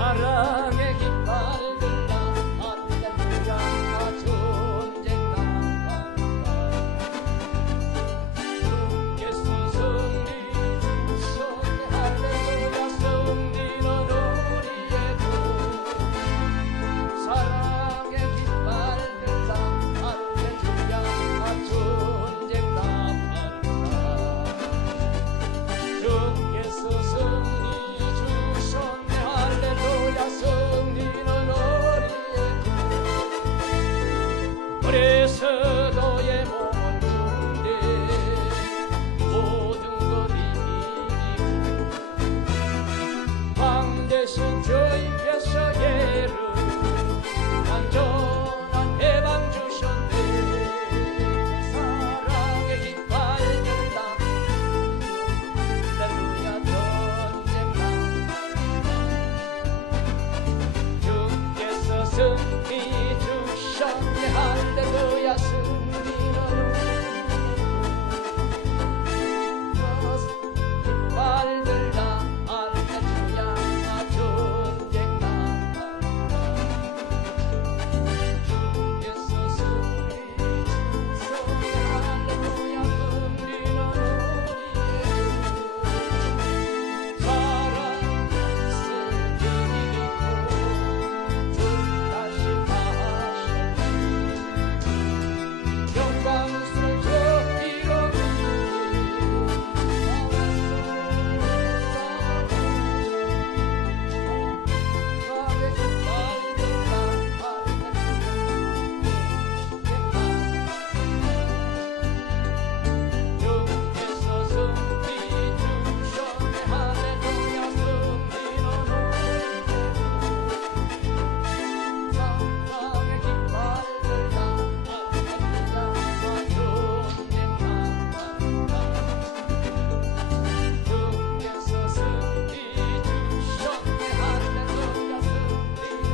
사랑의 깃발들라 할렐루야 전쟁 나간다 주께서 승리 주셨네 할렐루야 승리는 우리의 것 사랑의 깃발들라 할렐루야 전쟁 나간다 주께서 승리 주셨네 할렐루야 승리는 우리의 것 그래서 너의 몸을 주는데 모든 것 이기고 왕 대신 주님께서 예를 완전한 해방 주셨네 사랑의 깃발들라 할렐루야 전쟁 나간다 주께서 승리 주셨네 할렐루야 승리는 깃발들라 할렐루야 전쟁 나간다 주께서 승리 주셨네 할렐루야 승리는 우리의 사랑을 이기고 주 다시 가셨네 영광스러운 저 이름을 주께서 승리 주셨네 할렐루야 승리는 우리의 사랑의 깃발들라 할렐루야 전쟁 나간다 주께서 승리 주셨네 할렐루야 승리는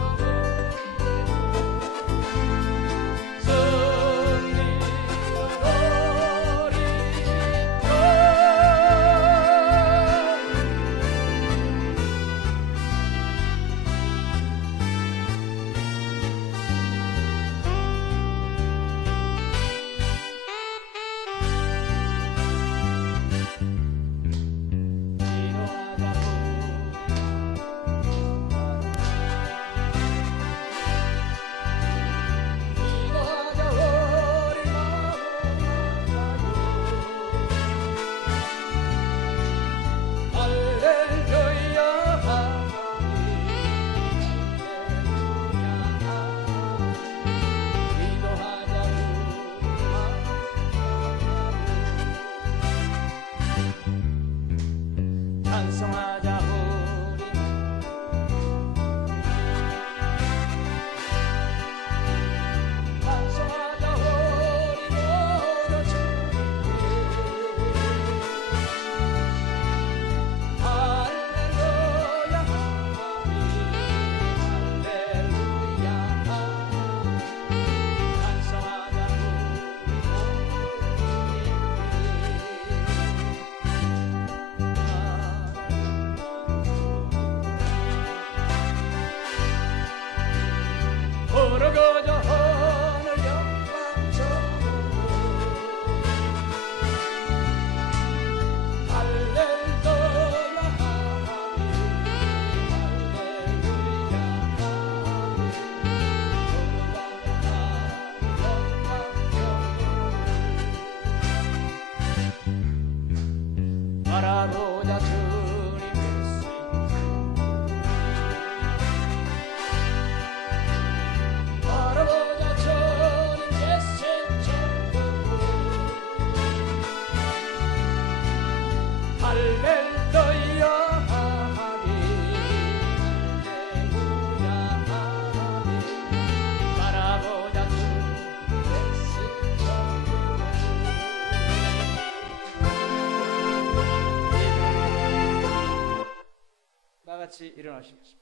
찬송하자 우리는 찬송하자 우리 모두 주님께 할렐루야 할렐루야 찬송하자 우리 걸어가자 하늘 영광처럼 할렐루야 바라보자 주님의 바라보자 주님의 생명을 할렐루야 할렐루야 바라보자 주님의 생명을 다 같이 일어나시겠습니다.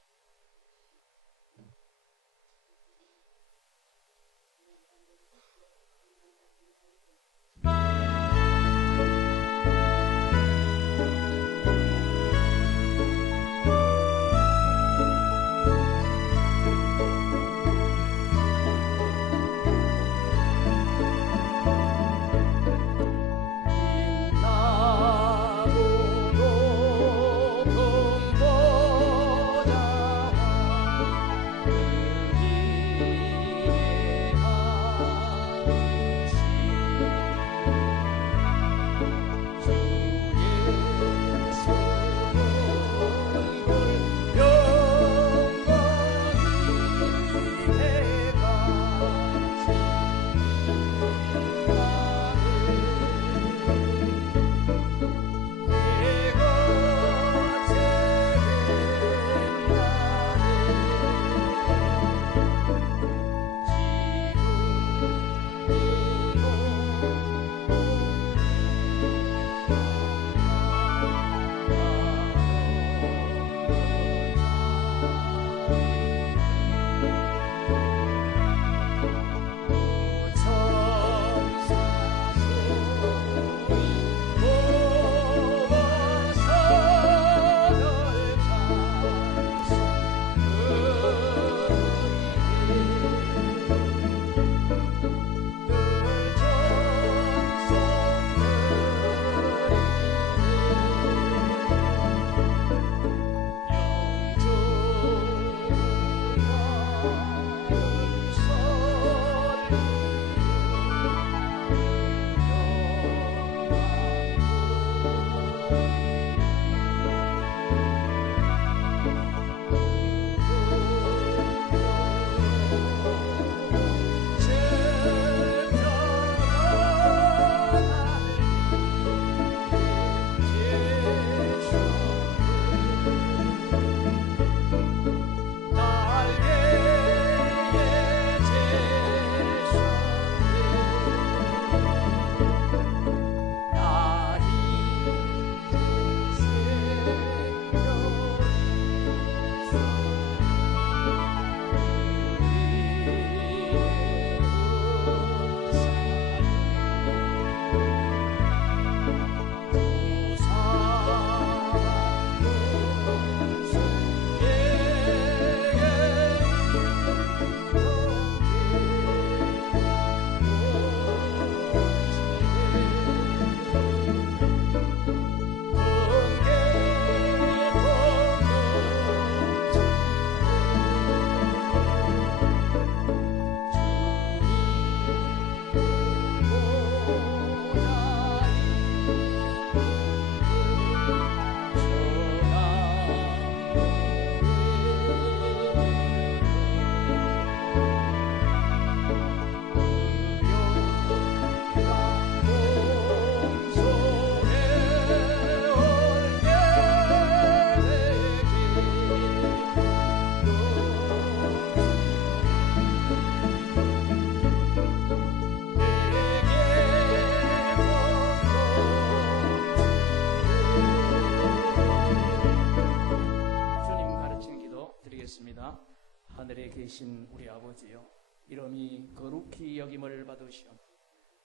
하늘에 계신 우리 아버지여, 이름이 거룩히 여김을 받으시오.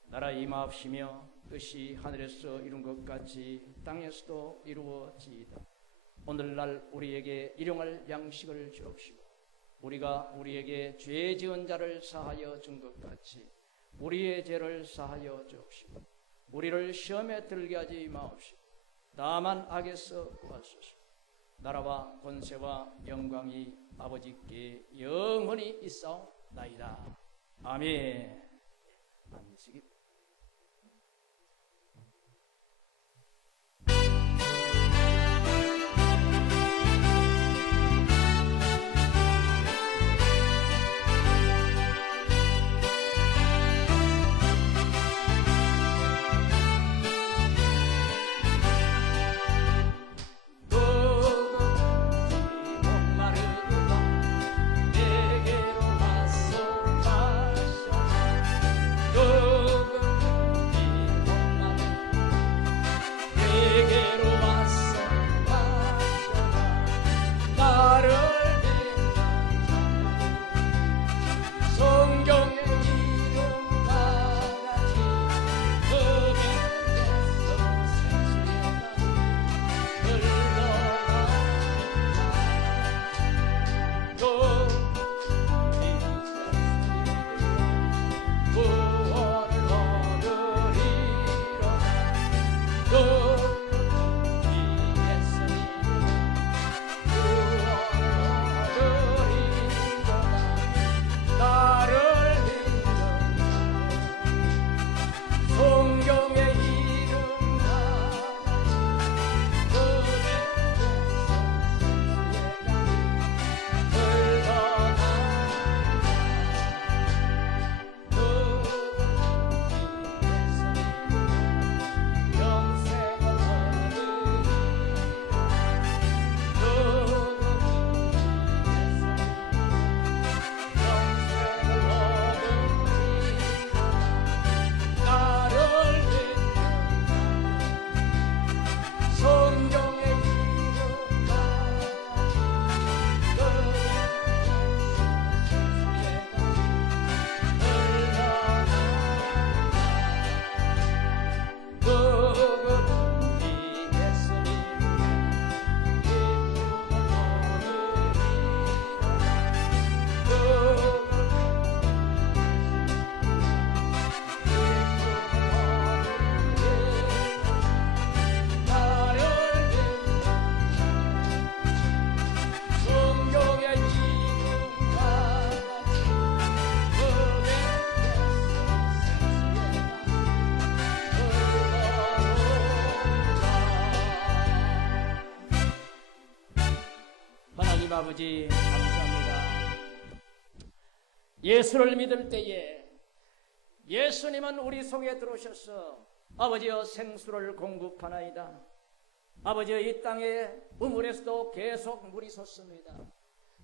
나라 임하옵시며 뜻이 하늘에서 이룬 것 같이 땅에서도 이루어지이다. 오늘날 우리에게 일용할 양식을 주옵시고, 우리가 우리에게 죄 지은 자를 사하여 준 것 같이 우리의 죄를 사하여 주옵시고, 우리를 시험에 들게 하지 마옵시고 다만 악에서 구하소서. 나라와 권세와 영광이 아버지께 영원히 있사옵나이다. 아멘. 안식이 내게로 와서 마셔. 하나님 아버지 감사합니다. 예수를 믿을 때에 예수님은 우리 속에 들어오셔서 아버지여 생수를 공급하나이다. 아버지여 이 땅에 우물에서도 계속 물이 솟습니다.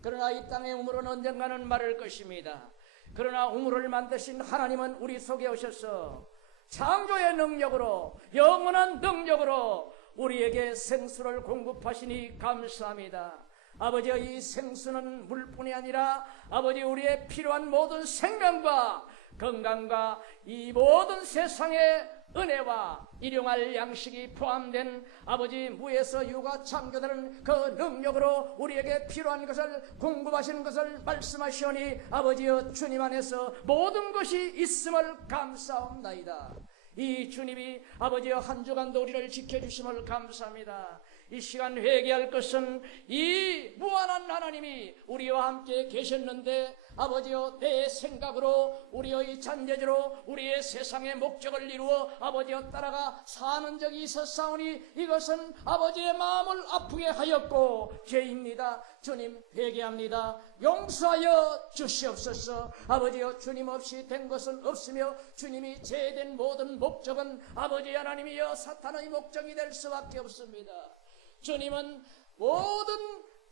그러나 이 땅의 우물은 언젠가는 마를 것입니다. 그러나 우물을 만드신 하나님은 우리 속에 오셔서 창조의 능력으로 영원한 능력으로 우리에게 생수를 공급하시니 감사합니다. 아버지여 이 생수는 물뿐이 아니라 아버지 우리의 필요한 모든 생명과 건강과 이 모든 세상의 은혜와 일용할 양식이 포함된 아버지 무에서 유가 창조되는 그 능력으로 우리에게 필요한 것을 공급하시는 것을 말씀하시오니 아버지여 주님 안에서 모든 것이 있음을 감사옵나이다. 이 주님이 아버지여 한 주간도 우리를 지켜주심을 감사합니다. 이 시간 회개할 것은 이 무한한 하나님이 우리와 함께 계셨는데 아버지여 내 생각으로 우리의 잔재주로 우리의 세상의 목적을 이루어 아버지여 따라가 사는 적이 있었사오니 이것은 아버지의 마음을 아프게 하였고 죄입니다. 주님 회개합니다. 용서하여 주시옵소서. 아버지여 주님 없이 된 것은 없으며 주님이 제된 모든 목적은 아버지 하나님이여 사탄의 목적이 될 수밖에 없습니다. 주님은 모든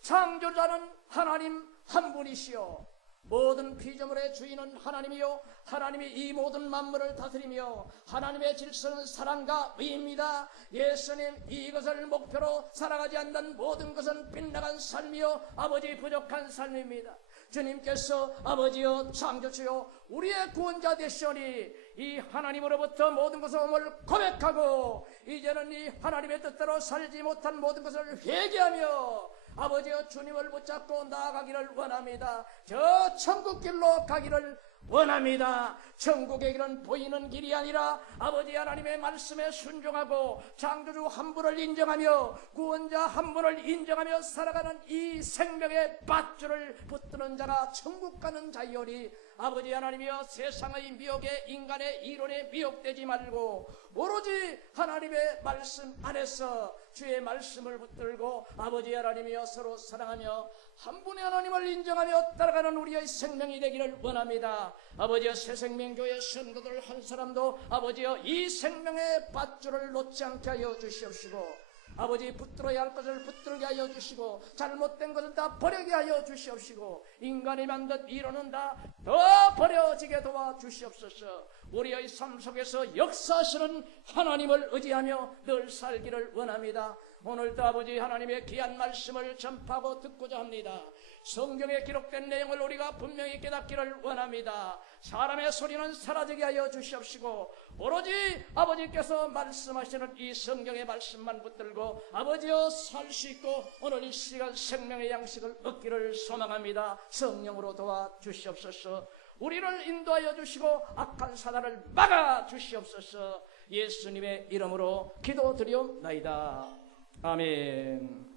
창조자는 하나님 한 분이시오. 모든 피조물의 주인은 하나님이요 하나님이 이 모든 만물을 다스리며 하나님의 질서는 사랑과 의입니다. 예수님 이것을 목표로 살아가지 않는 모든 것은 빗나간 삶이요 아버지 부족한 삶입니다. 주님께서 아버지여 창조주요 우리의 구원자 되시오니 이 하나님으로부터 모든 것을 오늘 고백하고 이제는 이 하나님의 뜻대로 살지 못한 모든 것을 회개하며 아버지여 주님을 붙잡고 나아가기를 원합니다. 저 천국길로 가기를 원합니다. 천국의 길은 보이는 길이 아니라 아버지 하나님의 말씀에 순종하고 창조주 한 분을 인정하며 구원자 한 분을 인정하며 살아가는 이 생명의 밧줄을 붙드는 자가 천국 가는 자이오니 아버지 하나님이여 세상의 미혹에 인간의 이론에 미혹되지 말고 오로지 하나님의 말씀 안에서 주의 말씀을 붙들고 아버지 하나님이여 서로 사랑하며 한 분의 하나님을 인정하며 따라가는 우리의 생명이 되기를 원합니다. 아버지여 새생명교회 성도들 한 사람도 아버지여 이 생명의 밧줄을 놓지 않게 하여 주시옵시고 아버지 붙들어야 할 것을 붙들게 하여 주시고 잘못된 것을 다 버리게 하여 주시옵시고 인간이 만든 이론은 다 더 버려지게 도와주시옵소서. 우리의 삶 속에서 역사하시는 하나님을 의지하며 늘 살기를 원합니다. 오늘도 아버지 하나님의 귀한 말씀을 전파하고 듣고자 합니다. 성경에 기록된 내용을 우리가 분명히 깨닫기를 원합니다. 사람의 소리는 사라지게 하여 주시옵시고 오로지 아버지께서 말씀하시는 이 성경의 말씀만 붙들고 아버지여 살 수 있고 오늘 이 시간 생명의 양식을 얻기를 소망합니다. 성령으로 도와주시옵소서. 우리를 인도하여 주시고 악한 사단을 막아 주시옵소서. 예수님의 이름으로 기도드리옵나이다. 아멘.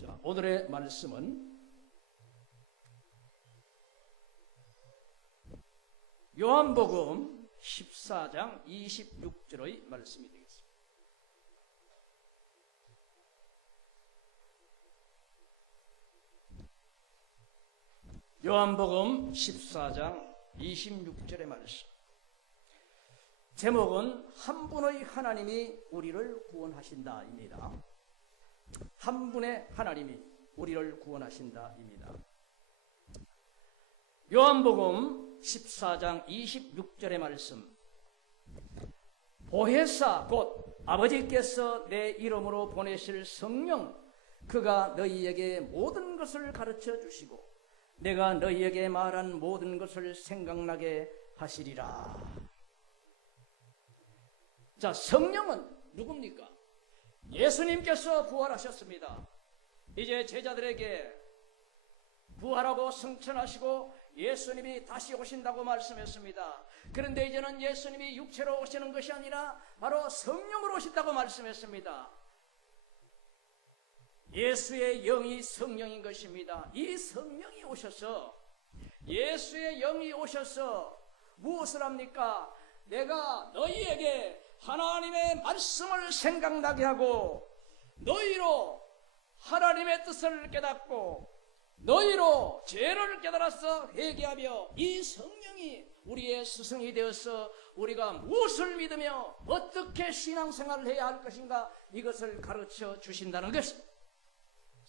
자, 오늘의 말씀은 요한복음 14장 26절의 말씀이 되겠습니다. 요한복음 14장 26절의 말씀. 제목은 한 분의 하나님이 우리를 구원하신다입니다. 한 분의 하나님이 우리를 구원하신다입니다. 요한복음 14장 26절의 말씀. 보혜사 곧 아버지께서 내 이름으로 보내실 성령 그가 너희에게 모든 것을 가르쳐 주시고 내가 너희에게 말한 모든 것을 생각나게 하시리라. 자, 성령은 누굽니까? 예수님께서 부활하셨습니다. 이제 제자들에게 부활하고 승천하시고 예수님이 다시 오신다고 말씀했습니다. 그런데 이제는 예수님이 육체로 오시는 것이 아니라 바로 성령으로 오신다고 말씀했습니다. 예수의 영이 성령인 것입니다. 이 성령이 오셔서 예수의 영이 오셔서 무엇을 합니까? 내가 너희에게 하나님의 말씀을 생각나게 하고 너희로 하나님의 뜻을 깨닫고 너희로 죄를 깨달아서 회개하며 이 성령이 우리의 스승이 되어서 우리가 무엇을 믿으며 어떻게 신앙생활을 해야 할 것인가 이것을 가르쳐 주신다는 것입니다.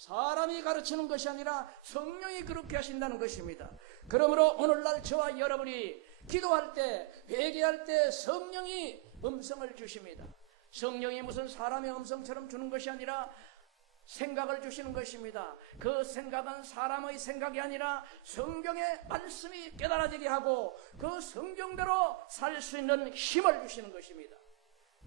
사람이 가르치는 것이 아니라 성령이 그렇게 하신다는 것입니다. 그러므로 오늘날 저와 여러분이 기도할 때 회개할 때 성령이 음성을 주십니다. 성령이 무슨 사람의 음성처럼 주는 것이 아니라 생각을 주시는 것입니다. 그 생각은 사람의 생각이 아니라 성경의 말씀이 깨달아지게 하고 그 성경대로 살 수 있는 힘을 주시는 것입니다.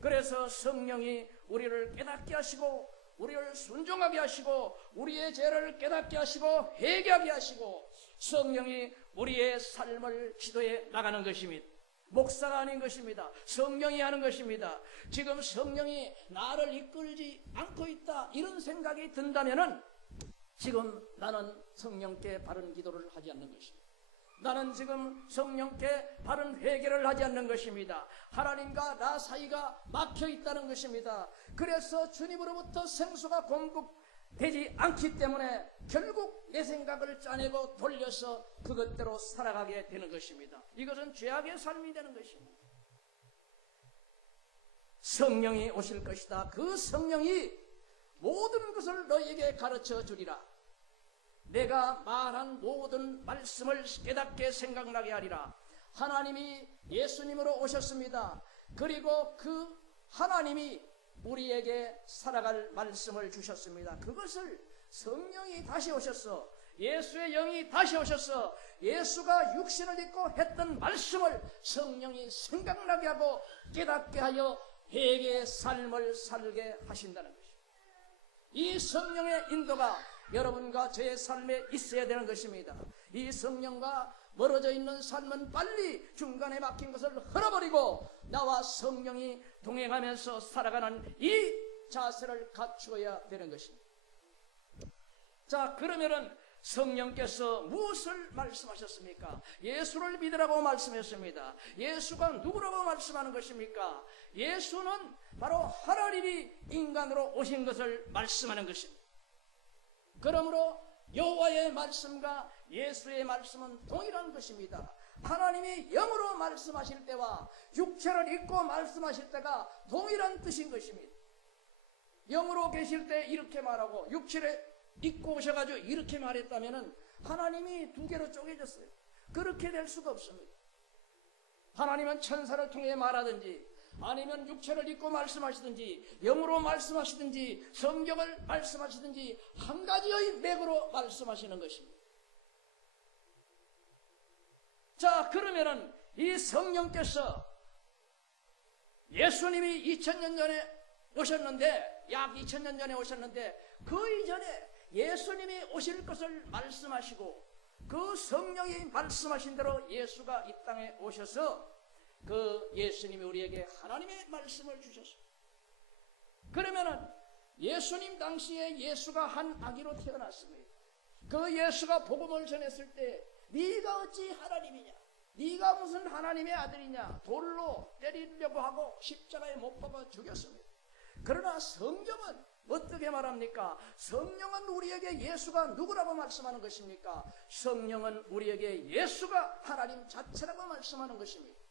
그래서 성령이 우리를 깨닫게 하시고 우리를 순종하게 하시고 우리의 죄를 깨닫게 하시고 회개하게 하시고 성령이 우리의 삶을 지도해 나가는 것입니다. 목사가 아닌 것입니다. 성령이 하는 것입니다. 지금 성령이 나를 이끌지 않고 있다 이런 생각이 든다면은 지금 나는 성령께 바른 기도를 하지 않는 것입니다. 나는 지금 성령께 바른 회개를 하지 않는 것입니다. 하나님과 나 사이가 막혀 있다는 것입니다. 그래서 주님으로부터 생수가 공급되지 않기 때문에 결국 내 생각을 짜내고 돌려서 그것대로 살아가게 되는 것입니다. 이것은 죄악의 삶이 되는 것입니다. 성령이 오실 것이다. 그 성령이 모든 것을 너희에게 가르쳐 주리라. 내가 말한 모든 말씀을 깨닫게 생각나게 하리라. 하나님이 예수님으로 오셨습니다. 그리고 그 하나님이 우리에게 살아갈 말씀을 주셨습니다. 그것을 성령이 다시 오셔서 예수의 영이 다시 오셔서 예수가 육신을 입고 했던 말씀을 성령이 생각나게 하고 깨닫게 하여 회개의 삶을 살게 하신다는 것입니다. 이 성령의 인도가 여러분과 저의 삶에 있어야 되는 것입니다. 이 성령과 멀어져 있는 삶은 빨리 중간에 막힌 것을 흘러버리고 나와 성령이 동행하면서 살아가는 이 자세를 갖추어야 되는 것입니다. 자, 그러면은 성령께서 무엇을 말씀하셨습니까? 예수를 믿으라고 말씀했습니다. 예수가 누구라고 말씀하는 것입니까? 예수는 바로 하나님이 인간으로 오신 것을 말씀하는 것입니다. 그러므로 여호와의 말씀과 예수의 말씀은 동일한 것입니다. 하나님이 영으로 말씀하실 때와 육체를 입고 말씀하실 때가 동일한 뜻인 것입니다. 영으로 계실 때 이렇게 말하고 육체를 입고 오셔가지고 이렇게 말했다면 하나님이 두 개로 쪼개졌어요. 그렇게 될 수가 없습니다. 하나님은 천사를 통해 말하든지 아니면 육체를 입고 말씀하시든지 영으로 말씀하시든지 성경을 말씀하시든지 한 가지의 맥으로 말씀하시는 것입니다. 자, 그러면은 이 성령께서 예수님이 2000년 전에 오셨는데 약 2000년 전에 오셨는데 그 이전에 예수님이 오실 것을 말씀하시고 그 성령이 말씀하신 대로 예수가 이 땅에 오셔서 그 예수님이 우리에게 하나님의 말씀을 주셨습니다. 그러면은 예수님 당시에 예수가 한 아기로 태어났습니다. 그 예수가 복음을 전했을 때 네가 어찌 하나님이냐? 네가 무슨 하나님의 아들이냐? 돌로 때리려고 하고 십자가에 못 박아 죽였습니다. 그러나 성경은 어떻게 말합니까? 성령은 우리에게 예수가 누구라고 말씀하는 것입니까? 성령은 우리에게 예수가 하나님 자체라고 말씀하는 것입니다.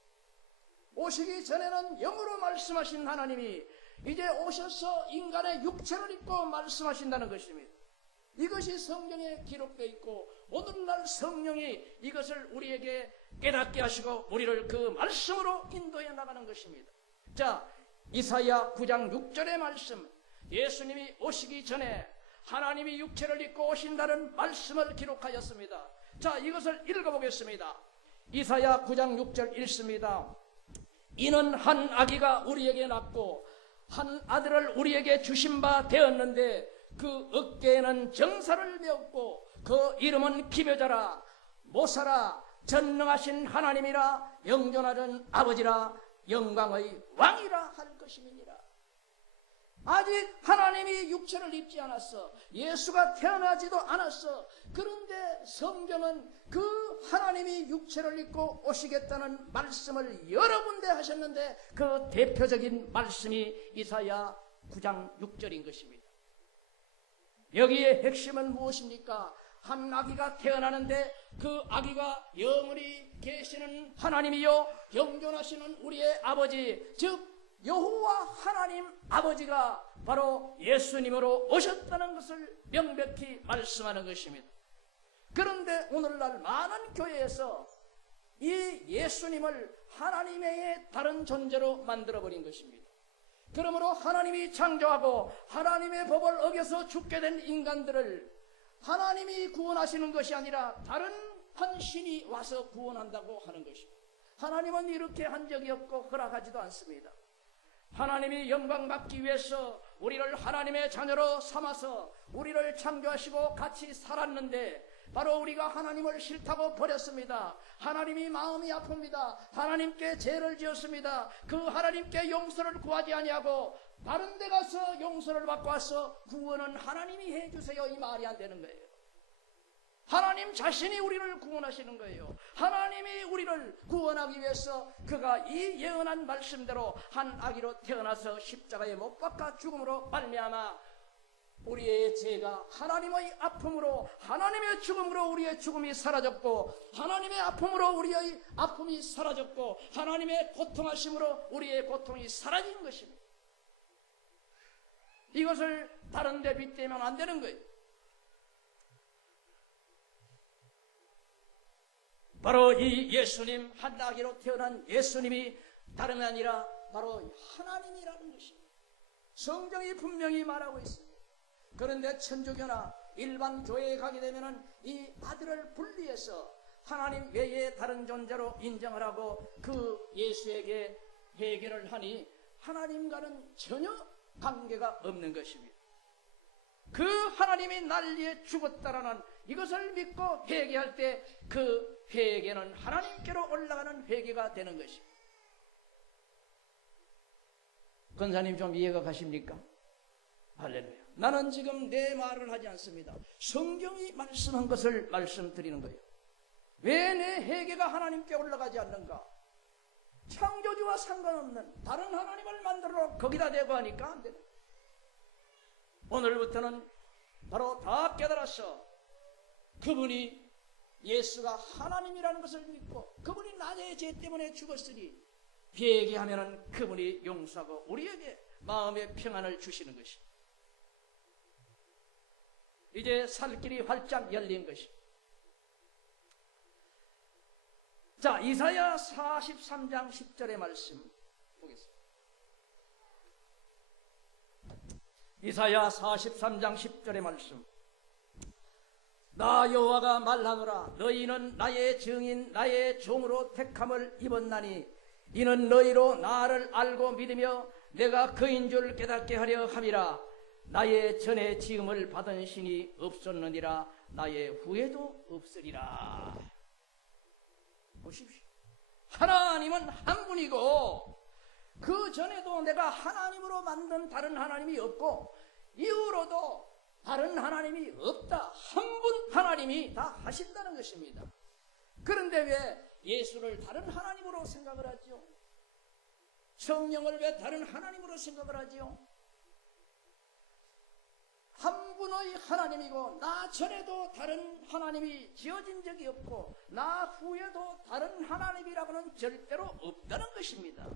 오시기 전에는 영으로 말씀하신 하나님이 이제 오셔서 인간의 육체를 입고 말씀하신다는 것입니다. 이것이 성경에 기록되어 있고 오늘날 성령이 이것을 우리에게 깨닫게 하시고 우리를 그 말씀으로 인도해 나가는 것입니다. 자, 이사야 9장 6절의 말씀, 예수님이 오시기 전에 하나님이 육체를 입고 오신다는 말씀을 기록하였습니다. 자, 이것을 읽어보겠습니다. 이사야 9장 6절 읽습니다. 이는 한 아기가 우리에게 낳고 한 아들을 우리에게 주신 바 되었는데 그 어깨에는 정사를 메었고 그 이름은 기묘자라 모사라 전능하신 하나님이라 영존하는 아버지라 영광의 왕이라 할 것임이니라. 아직 하나님이 육체를 입지 않았어. 예수가 태어나지도 않았어. 그런데 성경은 그 하나님이 육체를 입고 오시겠다는 말씀을 여러 군데 하셨는데 그 대표적인 말씀이 이사야 9장 6절인 것입니다. 여기에 핵심은 무엇입니까? 한 아기가 태어나는데 그 아기가 영원히 계시는 하나님이요 영존하시는 우리의 아버지, 즉 여호와 하나님 아버지가 바로 예수님으로 오셨다는 것을 명백히 말씀하는 것입니다. 그런데 오늘날 많은 교회에서 이 예수님을 하나님의 다른 존재로 만들어버린 것입니다. 그러므로 하나님이 창조하고 하나님의 법을 어겨서 죽게 된 인간들을 하나님이 구원하시는 것이 아니라 다른 한 신이 와서 구원한다고 하는 것입니다. 하나님은 이렇게 한 적이 없고 허락하지도 않습니다. 하나님이 영광 받기 위해서 우리를 하나님의 자녀로 삼아서 우리를 창조하시고 같이 살았는데 바로 우리가 하나님을 싫다고 버렸습니다. 하나님이 마음이 아픕니다. 하나님께 죄를 지었습니다. 그 하나님께 용서를 구하지 아니하고 다른 데 가서 용서를 받고 와서 구원은 하나님이 해주세요. 이 말이 안 되는 거예요. 하나님 자신이 우리를 구원하시는 거예요. 하나님이 우리를 구원하기 위해서 그가 이 예언한 말씀대로 한 아기로 태어나서 십자가에 못 박아 죽음으로 말미암아 우리의 죄가 하나님의 아픔으로 하나님의 죽음으로 우리의 죽음이 사라졌고 하나님의 아픔으로 우리의 아픔이 사라졌고 하나님의 고통하심으로 우리의 고통이 사라진 것입니다. 이것을 다른 데 빗대면 안 되는 거예요. 바로 이 예수님, 한 아기로 태어난 예수님이 다름 아니라 바로 하나님이라는 것입니다. 성경이 분명히 말하고 있습니다. 그런데 천주교나 일반 교회에 가게 되면 이 아들을 분리해서 하나님 외에 다른 존재로 인정을 하고 그 예수에게 회개를 하니 하나님과는 전혀 관계가 없는 것입니다. 그 하나님이 날 위해 죽었다라는 이것을 믿고 회개할 때 그 회개는 하나님께로 올라가는 회개가 되는 것입니다. 권사님 좀 이해가 가십니까? 할렐루야. 나는 지금 내 말을 하지 않습니다. 성경이 말씀한 것을 말씀드리는 거예요. 왜 내 회개가 하나님께 올라가지 않는가? 창조주와 상관없는 다른 하나님을 만들어 거기다 대고 하니까 안 되는 거예요. 오늘부터는 바로 다 깨달아서 그분이 예수가 하나님이라는 것을 믿고 그분이 나의 죄 때문에 죽었으니 회개하면 그분이 용서하고 우리에게 마음의 평안을 주시는 것입니다. 이제 살 길이 활짝 열린 것입니다. 자, 이사야 43장 10절의 말씀 보겠습니다. 이사야 43장 10절의 말씀. 나 여호와가 말하노라. 너희는 나의 증인 나의 종으로 택함을 입었나니 이는 너희로 나를 알고 믿으며 내가 그인 줄 깨닫게 하려 함이라. 나의 전에 지음을 받은 신이 없었느니라. 나의 후에도 없으리라. 보십시오. 하나님은 한 분이고 그 전에도 내가 하나님으로 만든 다른 하나님이 없고 이후로도 다른 하나님이 없다. 한 분 하나님이 다 하신다는 것입니다. 그런데 왜 예수를 다른 하나님으로 생각을 하죠? 성령을 왜 다른 하나님으로 생각을 하죠? 한 분의 하나님이고 나 전에도 다른 하나님이 지어진 적이 없고 나 후에도 다른 하나님이라고는 절대로 없다는 것입니다.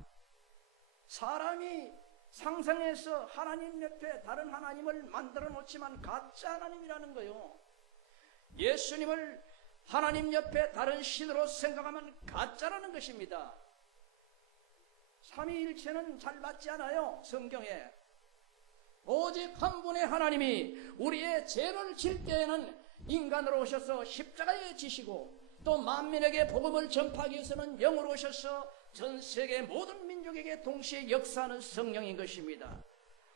사람이 상상해서 하나님 옆에 다른 하나님을 만들어 놓지만 가짜 하나님이라는 거요. 예수님을 하나님 옆에 다른 신으로 생각하면 가짜라는 것입니다. 삼위일체는 잘 맞지 않아요. 성경에 오직 한 분의 하나님이 우리의 죄를 질 때에는 인간으로 오셔서 십자가에 지시고 또 만민에게 복음을 전파하기 위해서는 영으로 오셔서 전 세계 모든 민족에게 동시에 역사하는 성령인 것입니다.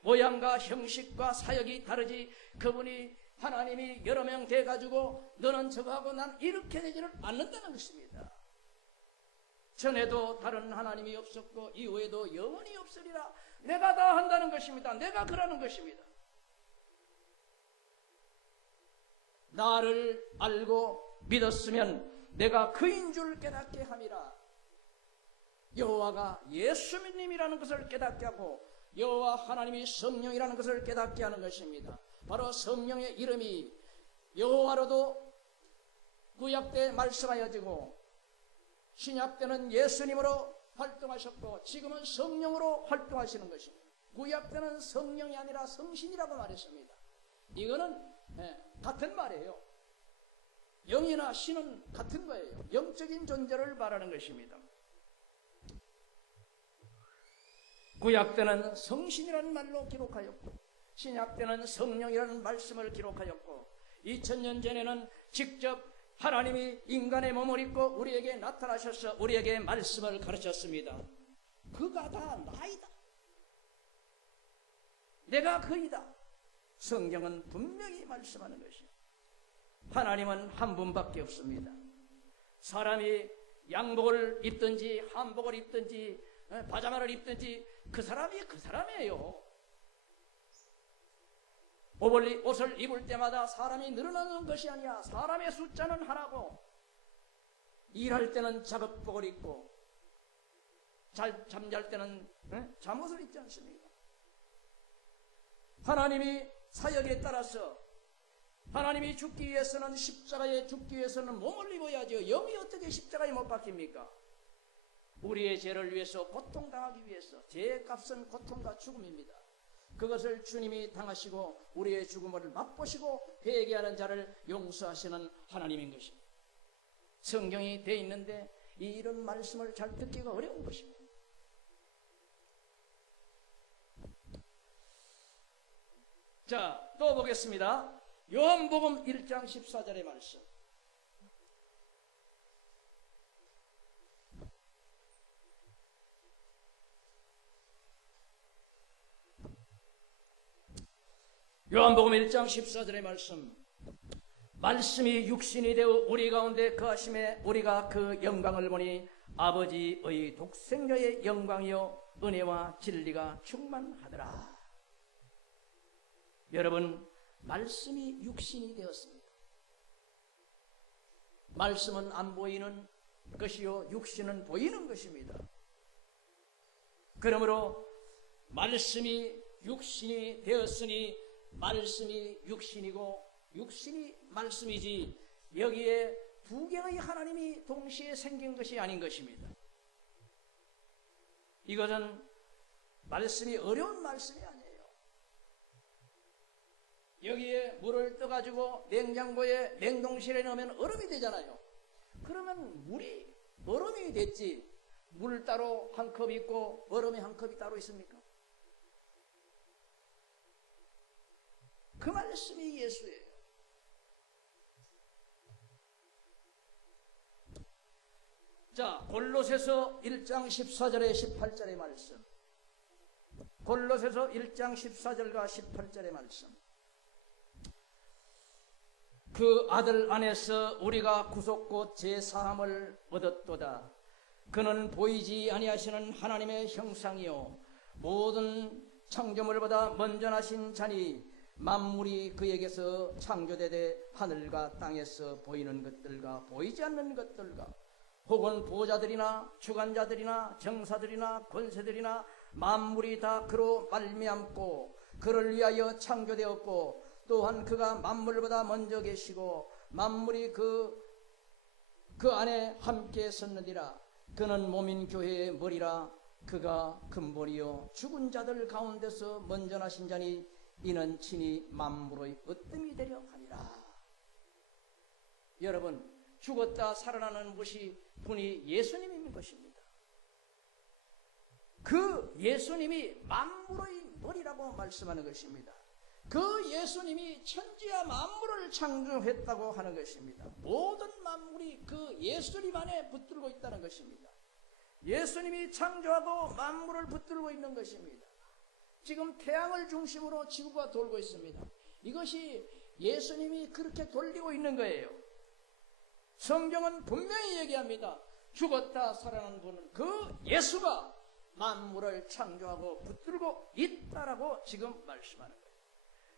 모양과 형식과 사역이 다르지 그분이 하나님이 여러 명 돼가지고 너는 저거하고 난 이렇게 되지를 않는다는 것입니다. 전에도 다른 하나님이 없었고 이후에도 영원히 없으리라. 내가 다 한다는 것입니다. 내가 그러는 것입니다. 나를 알고 믿었으면 내가 그인 줄 깨닫게 함이라. 여호와가 예수님이라는 것을 깨닫게 하고 여호와 하나님이 성령이라는 것을 깨닫게 하는 것입니다. 바로 성령의 이름이 여호와로도 구약 때 말씀하여지고 신약 때는 예수님으로 활동하셨고 지금은 성령으로 활동하시는 것입니다. 구약 때는 성령이 아니라 성신이라고 말했습니다. 이거는 같은 말이에요. 영이나 신은 같은 거예요. 영적인 존재를 말하는 것입니다. 구약 때는 성신이라는 말로 기록하였고 신약 때는 성령이라는 말씀을 기록하였고 2000년 전에는 직접 하나님이 인간의 몸을 입고 우리에게 나타나셔서 우리에게 말씀을 가르쳤습니다. 그가 다 나이다. 내가 그이다. 성경은 분명히 말씀하는 것입니다. 하나님은 한 분밖에 없습니다. 사람이 양복을 입든지 한복을 입든지 파자마를 입든지 그 사람이 그 사람이에요. 옷을 입을 때마다 사람이 늘어나는 것이 아니야. 사람의 숫자는 하나고 일할 때는 작업복을 입고 잠잘 때는 잠옷을 입지 않습니까? 하나님이 사역에 따라서 하나님이 죽기 위해서는 십자가에 죽기 위해서는 몸을 입어야죠. 영이 어떻게 십자가에 못 박힙니까? 우리의 죄를 위해서 고통당하기 위해서 죄의 값은 고통과 죽음입니다. 그것을 주님이 당하시고 우리의 죽음을 맛보시고 회개하는 자를 용서하시는 하나님인 것입니다. 성경이 되어 있는데 이런 말씀을 잘 듣기가 어려운 것입니다. 자, 또 보겠습니다. 요한복음 1장 14절의 말씀. 요한복음 1장 14절의 말씀. 말씀이 육신이 되어 우리 가운데 거하심에 우리가 그 영광을 보니 아버지의 독생자의 영광이요 은혜와 진리가 충만하더라. 여러분, 말씀이 육신이 되었습니다. 말씀은 안 보이는 것이요 육신은 보이는 것입니다. 그러므로 말씀이 육신이 되었으니 말씀이 육신이고 육신이 말씀이지 여기에 두 개의 하나님이 동시에 생긴 것이 아닌 것입니다. 이것은 말씀이 어려운 말씀이 아니에요. 여기에 물을 떠가지고 냉장고에 냉동실에 넣으면 얼음이 되잖아요. 그러면 물이 얼음이 됐지 물 따로 한 컵이 있고 얼음이 한 컵이 따로 있습니까? 그 말씀이 예수예요. 자, 골로새서 1장 14절에 18절의 말씀. 골로새서 1장 14절과 18절의 말씀. 그 아들 안에서 우리가 구속곧 제사함을 얻었도다. 그는 보이지 아니하시는 하나님의 형상이요 모든 창조물보다 먼저 나신 자니 만물이 그에게서 창조되되 하늘과 땅에서 보이는 것들과 보이지 않는 것들과 혹은 보좌들이나 주관자들이나 정사들이나 권세들이나 만물이 다 그로 말미암고 그를 위하여 창조되었고 또한 그가 만물보다 먼저 계시고 만물이 그 안에 함께 섰느니라. 그는 몸인 교회의 머리라. 그가 근본이요 죽은 자들 가운데서 먼저 나신 자니 이는 친히 만물의 으뜸이 되려 함이라. 여러분, 죽었다 살아나는 분이 예수님인 것입니다. 그 예수님이 만물의 머리라고 말씀하는 것입니다. 그 예수님이 천지와 만물을 창조했다고 하는 것입니다. 모든 만물이 그 예수님 안에 붙들고 있다는 것입니다. 예수님이 창조하고 만물을 붙들고 있는 것입니다. 지금 태양을 중심으로 지구가 돌고 있습니다. 이것이 예수님이 그렇게 돌리고 있는 거예요. 성경은 분명히 얘기합니다. 죽었다 살아난 분은 그 예수가 만물을 창조하고 붙들고 있다라고 지금 말씀하는 거예요.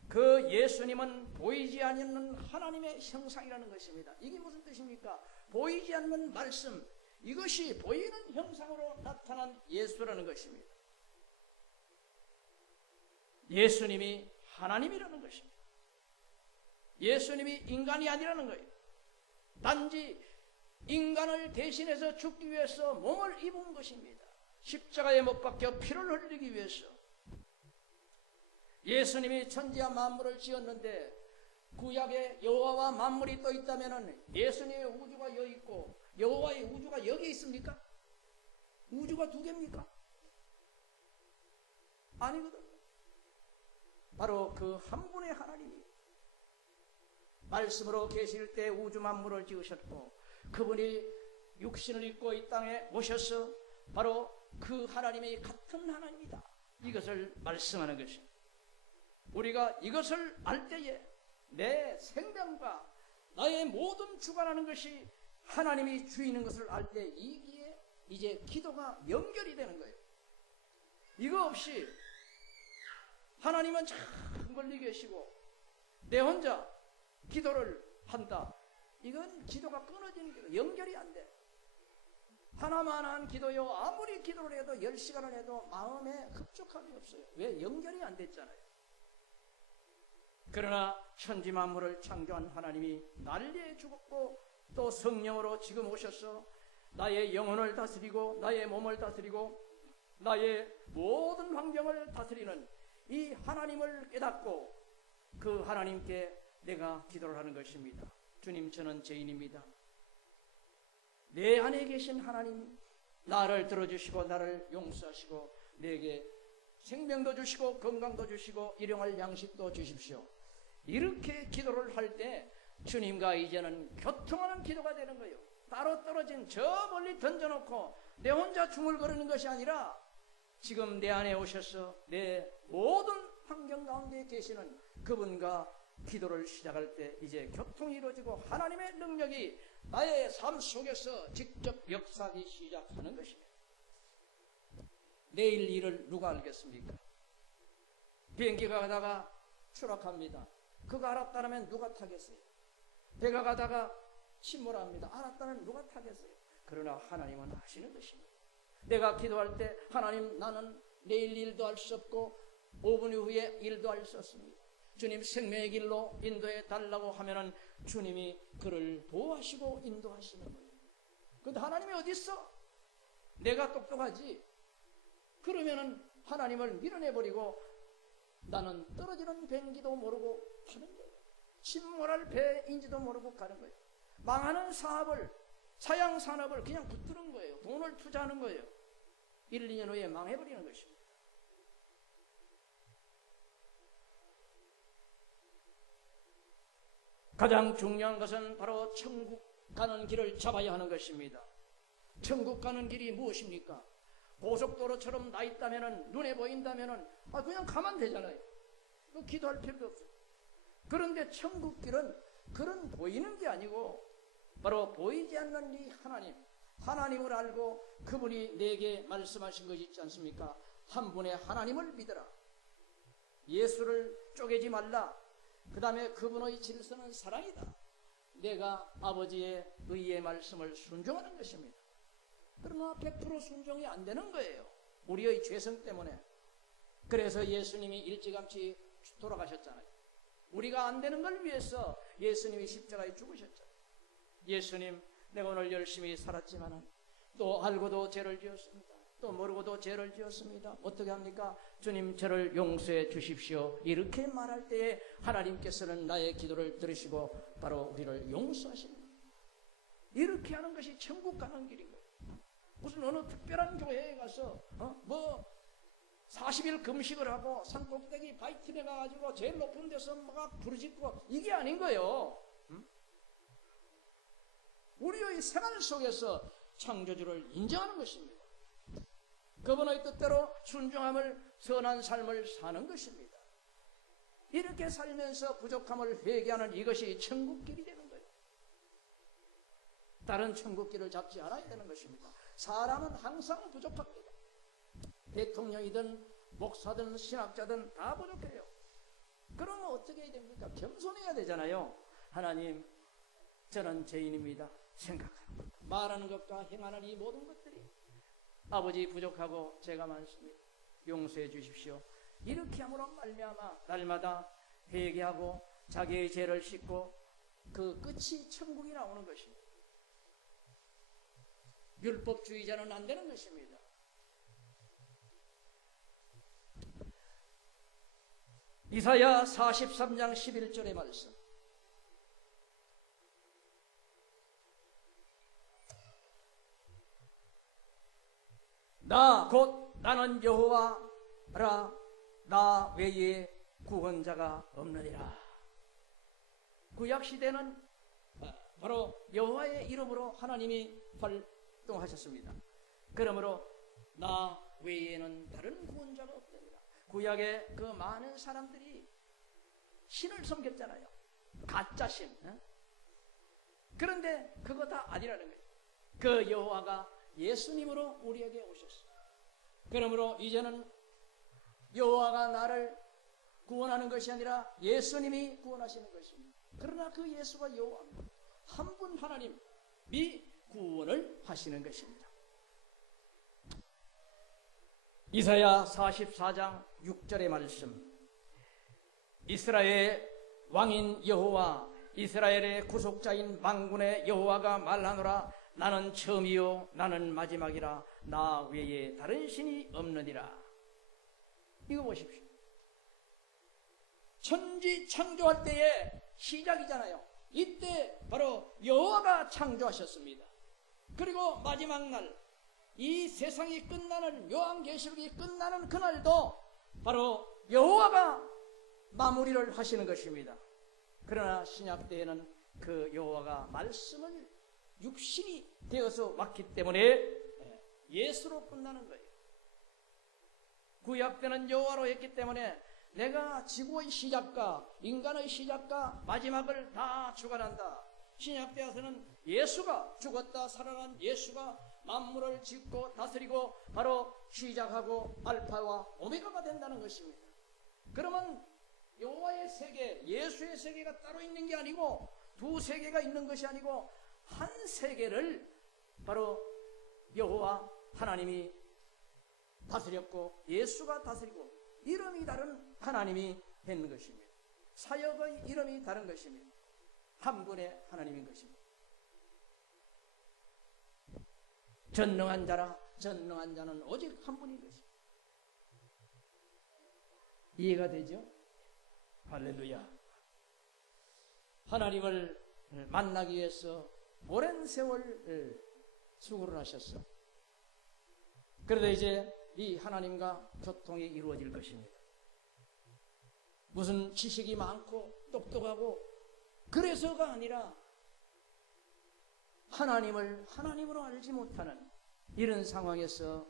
그 예수님은 보이지 않는 하나님의 형상이라는 것입니다. 이게 무슨 뜻입니까? 보이지 않는 말씀, 이것이 보이는 형상으로 나타난 예수라는 것입니다. 예수님이 하나님이라는 것입니다. 예수님이 인간이 아니라는 거예요. 단지 인간을 대신해서 죽기 위해서 몸을 입은 것입니다. 십자가에 못 박혀 피를 흘리기 위해서. 예수님이 천지와 만물을 지었는데 구약에 여호와와 만물이 또 있다면 예수님의 우주가 여기 있고 여호와의 우주가 여기 있습니까? 우주가 두 개입니까? 아니거든요. 바로 그 한 분의 하나님이 말씀으로 계실 때 우주 만물을 지으셨고 그분이 육신을 입고 이 땅에 오셔서 바로 그 하나님이 같은 하나님이다. 이것을 말씀하는 것입니다. 우리가 이것을 알 때에 내 생명과 나의 모든 주관하는 것이 하나님이 주인인 것을 알 때 이기에 이제 기도가 연결이 되는 거예요. 이거 없이 하나님은 참 멀리 계시고 내 혼자 기도를 한다. 이건 기도가 끊어지는 거예요. 연결이 안 돼. 하나만 한 기도요. 아무리 기도를 해도 10시간을 해도 마음에 흡족함이 없어요. 왜? 연결이 안 됐잖아요. 그러나 천지 만물을 창조한 하나님이 나를 위해 죽었고 또 성령으로 지금 오셔서 나의 영혼을 다스리고 나의 몸을 다스리고 나의 모든 환경을 다스리는 이 하나님을 깨닫고 그 하나님께 내가 기도를 하는 것입니다. 주님, 저는 죄인입니다. 내 안에 계신 하나님, 나를 들어주시고 나를 용서하시고 내게 생명도 주시고 건강도 주시고 일용할 양식도 주십시오. 이렇게 기도를 할 때 주님과 이제는 교통하는 기도가 되는 거예요. 따로 떨어진 저 멀리 던져놓고 내 혼자 중얼거리는 것이 아니라 지금 내 안에 오셔서 내 모든 환경 가운데 계시는 그분과 기도를 시작할 때 이제 교통이 이루어지고 하나님의 능력이 나의 삶 속에서 직접 역사하기 시작하는 것입니다. 내일 일을 누가 알겠습니까? 비행기가 가다가 추락합니다. 그거 알았다면 누가 타겠어요? 배가 가다가 침몰합니다. 알았다면 누가 타겠어요? 그러나 하나님은 아시는 것입니다. 내가 기도할 때 하나님, 나는 내일 일도 할 수 없고 5분 후에 일도 할 수 없습니다. 주님, 생명의 길로 인도해 달라고 하면은 주님이 그를 보호하시고 인도하시는 거예요. 근데 하나님이 어디 있어? 내가 똑똑하지? 그러면은 하나님을 밀어내버리고 나는 떨어지는 비행기도 모르고 타는 거예요. 침몰할 배인지도 모르고 가는 거예요. 망하는 사업을, 사양 산업을 그냥 붙드는 거예요. 돈을 투자하는 거예요. 1, 2년 후에 망해버리는 것입니다. 가장 중요한 것은 바로 천국 가는 길을 잡아야 하는 것입니다. 천국 가는 길이 무엇입니까? 고속도로처럼 나 있다면은, 눈에 보인다면은 그냥 가면 되잖아요. 기도할 필요도 없어요. 그런데 천국 길은 그런 보이는 게 아니고 바로 보이지 않는 이 하나님, 하나님을 알고 그분이 내게 말씀하신 것이 있지 않습니까? 한 분의 하나님을 믿어라. 예수를 쪼개지 말라. 그 다음에 그분의 질서는 사랑이다. 내가 아버지의 의의 말씀을 순종하는 것입니다. 그러나 100% 순종이 안 되는 거예요. 우리의 죄성 때문에. 그래서 예수님이 일찌감치 돌아가셨잖아요. 우리가 안 되는 걸 위해서 예수님이 십자가에 죽으셨잖아요. 예수님, 내가 오늘 열심히 살았지만 또 알고도 죄를 지었습니다. 또 모르고도 죄를 지었습니다. 어떻게 합니까? 주님, 저를 용서해 주십시오. 이렇게 말할 때에 하나님께서는 나의 기도를 들으시고 바로 우리를 용서하십니다. 이렇게 하는 것이 천국 가는 길인 거예요. 무슨 어느 특별한 교회에 가서 40일 금식을 하고 산꼭대기 바이튼에 가가지고 제일 높은 데서 막 부르짖고 이게 아닌 거예요. 우리의 생활 속에서 창조주를 인정하는 것입니다. 그분의 뜻대로 순종함을, 선한 삶을 사는 것입니다. 이렇게 살면서 부족함을 회개하는 이것이 천국길이 되는 거예요. 다른 천국길을 잡지 않아야 되는 것입니다. 사람은 항상 부족합니다. 대통령이든 목사든 신학자든 다 부족해요. 그러면 어떻게 해야 됩니까? 겸손해야 되잖아요. 하나님, 저는 죄인입니다. 생각하는 것, 말하는 것과 행하는 이 모든 것들이 아버지 부족하고 제가 많습니다. 용서해 주십시오. 이렇게 함으로 말미암아 날마다 회개하고 자기의 죄를 씻고 그 끝이 천국이 나오는 것입니다. 율법주의자는 안 되는 것입니다. 이사야 43장 11절의 말씀. 나 곧 나는 여호와라, 나 외에 구원자가 없느니라. 구약 시대는 바로 여호와의 이름으로 하나님이 활동하셨습니다. 그러므로 나 외에는 다른 구원자가 없느니라. 구약의 그 많은 사람들이 신을 섬겼잖아요. 가짜 신. 그런데 그거 다 아니라는 거예요. 그 여호와가 예수님으로 우리에게 오셨어요. 그러므로 이제는 여호와가 나를 구원하는 것이 아니라 예수님이 구원하시는 것입니다. 그러나 그 예수가 여호와입니다. 한 분 하나님이 구원을 하시는 것입니다. 이사야 44장 6절의 말씀. 이스라엘 왕인 여호와, 이스라엘의 구속자인 만군의 여호와가 말하노라. 나는 처음이요 나는 마지막이라, 나 외에 다른 신이 없느니라. 이거 보십시오. 천지 창조할 때의 시작이잖아요. 이때 바로 여호와가 창조하셨습니다. 그리고 마지막 날, 이 세상이 끝나는, 요한계시록이 끝나는 그날도 바로 여호와가 마무리를 하시는 것입니다. 그러나 신약 때에는 그 여호와가 말씀을 육신이 되어서 왔기 때문에 예수로 끝나는 거예요. 구약 때는 여호와로 했기 때문에 내가 지구의 시작과 인간의 시작과 마지막을 다 주관한다. 신약 때 와서는 예수가 죽었다 살아난 예수가 만물을 짓고 다스리고 바로 시작하고 알파와 오메가가 된다는 것입니다. 그러면 여호와의 세계, 예수의 세계가 따로 있는 게 아니고 두 세계가 있는 것이 아니고 한 세계를 바로 여호와 하나님이 다스렸고 예수가 다스리고 이름이 다른 하나님이 된 것입니다. 사역의 이름이 다른 것입니다. 한 분의 하나님인 것입니다. 전능한 자라, 전능한 자는 오직 한 분인 것입니다. 이해가 되죠? 할렐루야. 하나님을 만나기 위해서 오랜 세월 수고를 하셨어. 그러다 이제 이 하나님과 소통이 이루어질 것입니다. 무슨 지식이 많고 똑똑하고 그래서가 아니라 하나님을 하나님으로 알지 못하는 이런 상황에서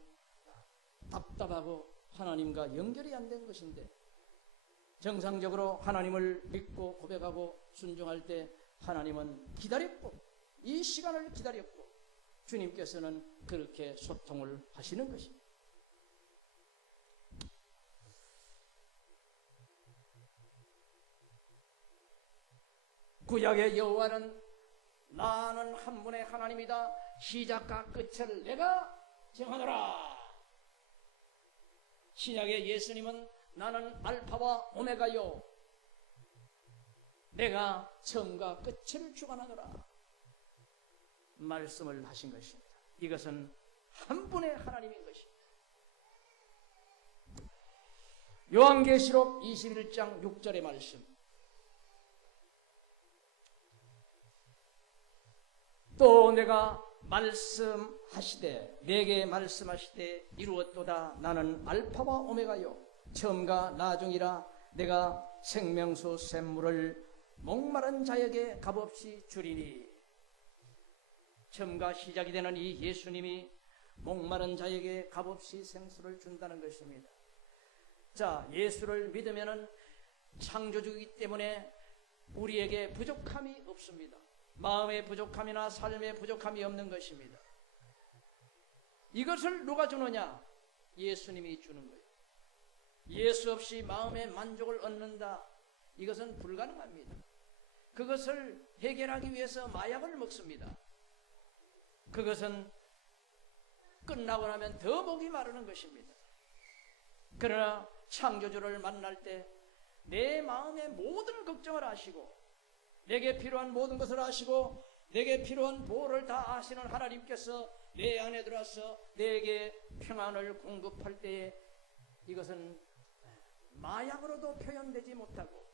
답답하고 하나님과 연결이 안 된 것인데, 정상적으로 하나님을 믿고 고백하고 순종할 때 하나님은 기다렸고 이 시간을 기다렸고 주님께서는 그렇게 소통을 하시는 것입니다. 구약의 여호와는 나는 한 분의 하나님이다. 시작과 끝을 내가 정하노라. 신약의 예수님은 나는 알파와 오메가요, 내가 처음과 끝을 주관하노라 말씀을 하신 것입니다. 이것은 한 분의 하나님인 것입니다. 요한계시록 21장 6절의 말씀. 또 내가 말씀하시되 내게 말씀하시되 이루었도다. 나는 알파와 오메가요 처음과 나중이라. 내가 생명수 샘물을 목마른 자에게 값없이 주리니. 처음과 시작이 되는 이 예수님이 목마른 자에게 값없이 생수를 준다는 것입니다. 자, 예수를 믿으면은 창조주이기 때문에 우리에게 부족함이 없습니다. 마음의 부족함이나 삶의 부족함이 없는 것입니다. 이것을 누가 주느냐? 예수님이 주는 거예요. 예수 없이 마음의 만족을 얻는다, 이것은 불가능합니다. 그것을 해결하기 위해서 마약을 먹습니다. 그것은 끝나고 나면 더 목이 마르는 것입니다. 그러나 창조주를 만날 때 내 마음의 모든 걱정을 아시고 내게 필요한 모든 것을 아시고 내게 필요한 보호를 다 아시는 하나님께서 내 안에 들어와서 내게 평안을 공급할 때에 이것은 마약으로도 표현되지 못하고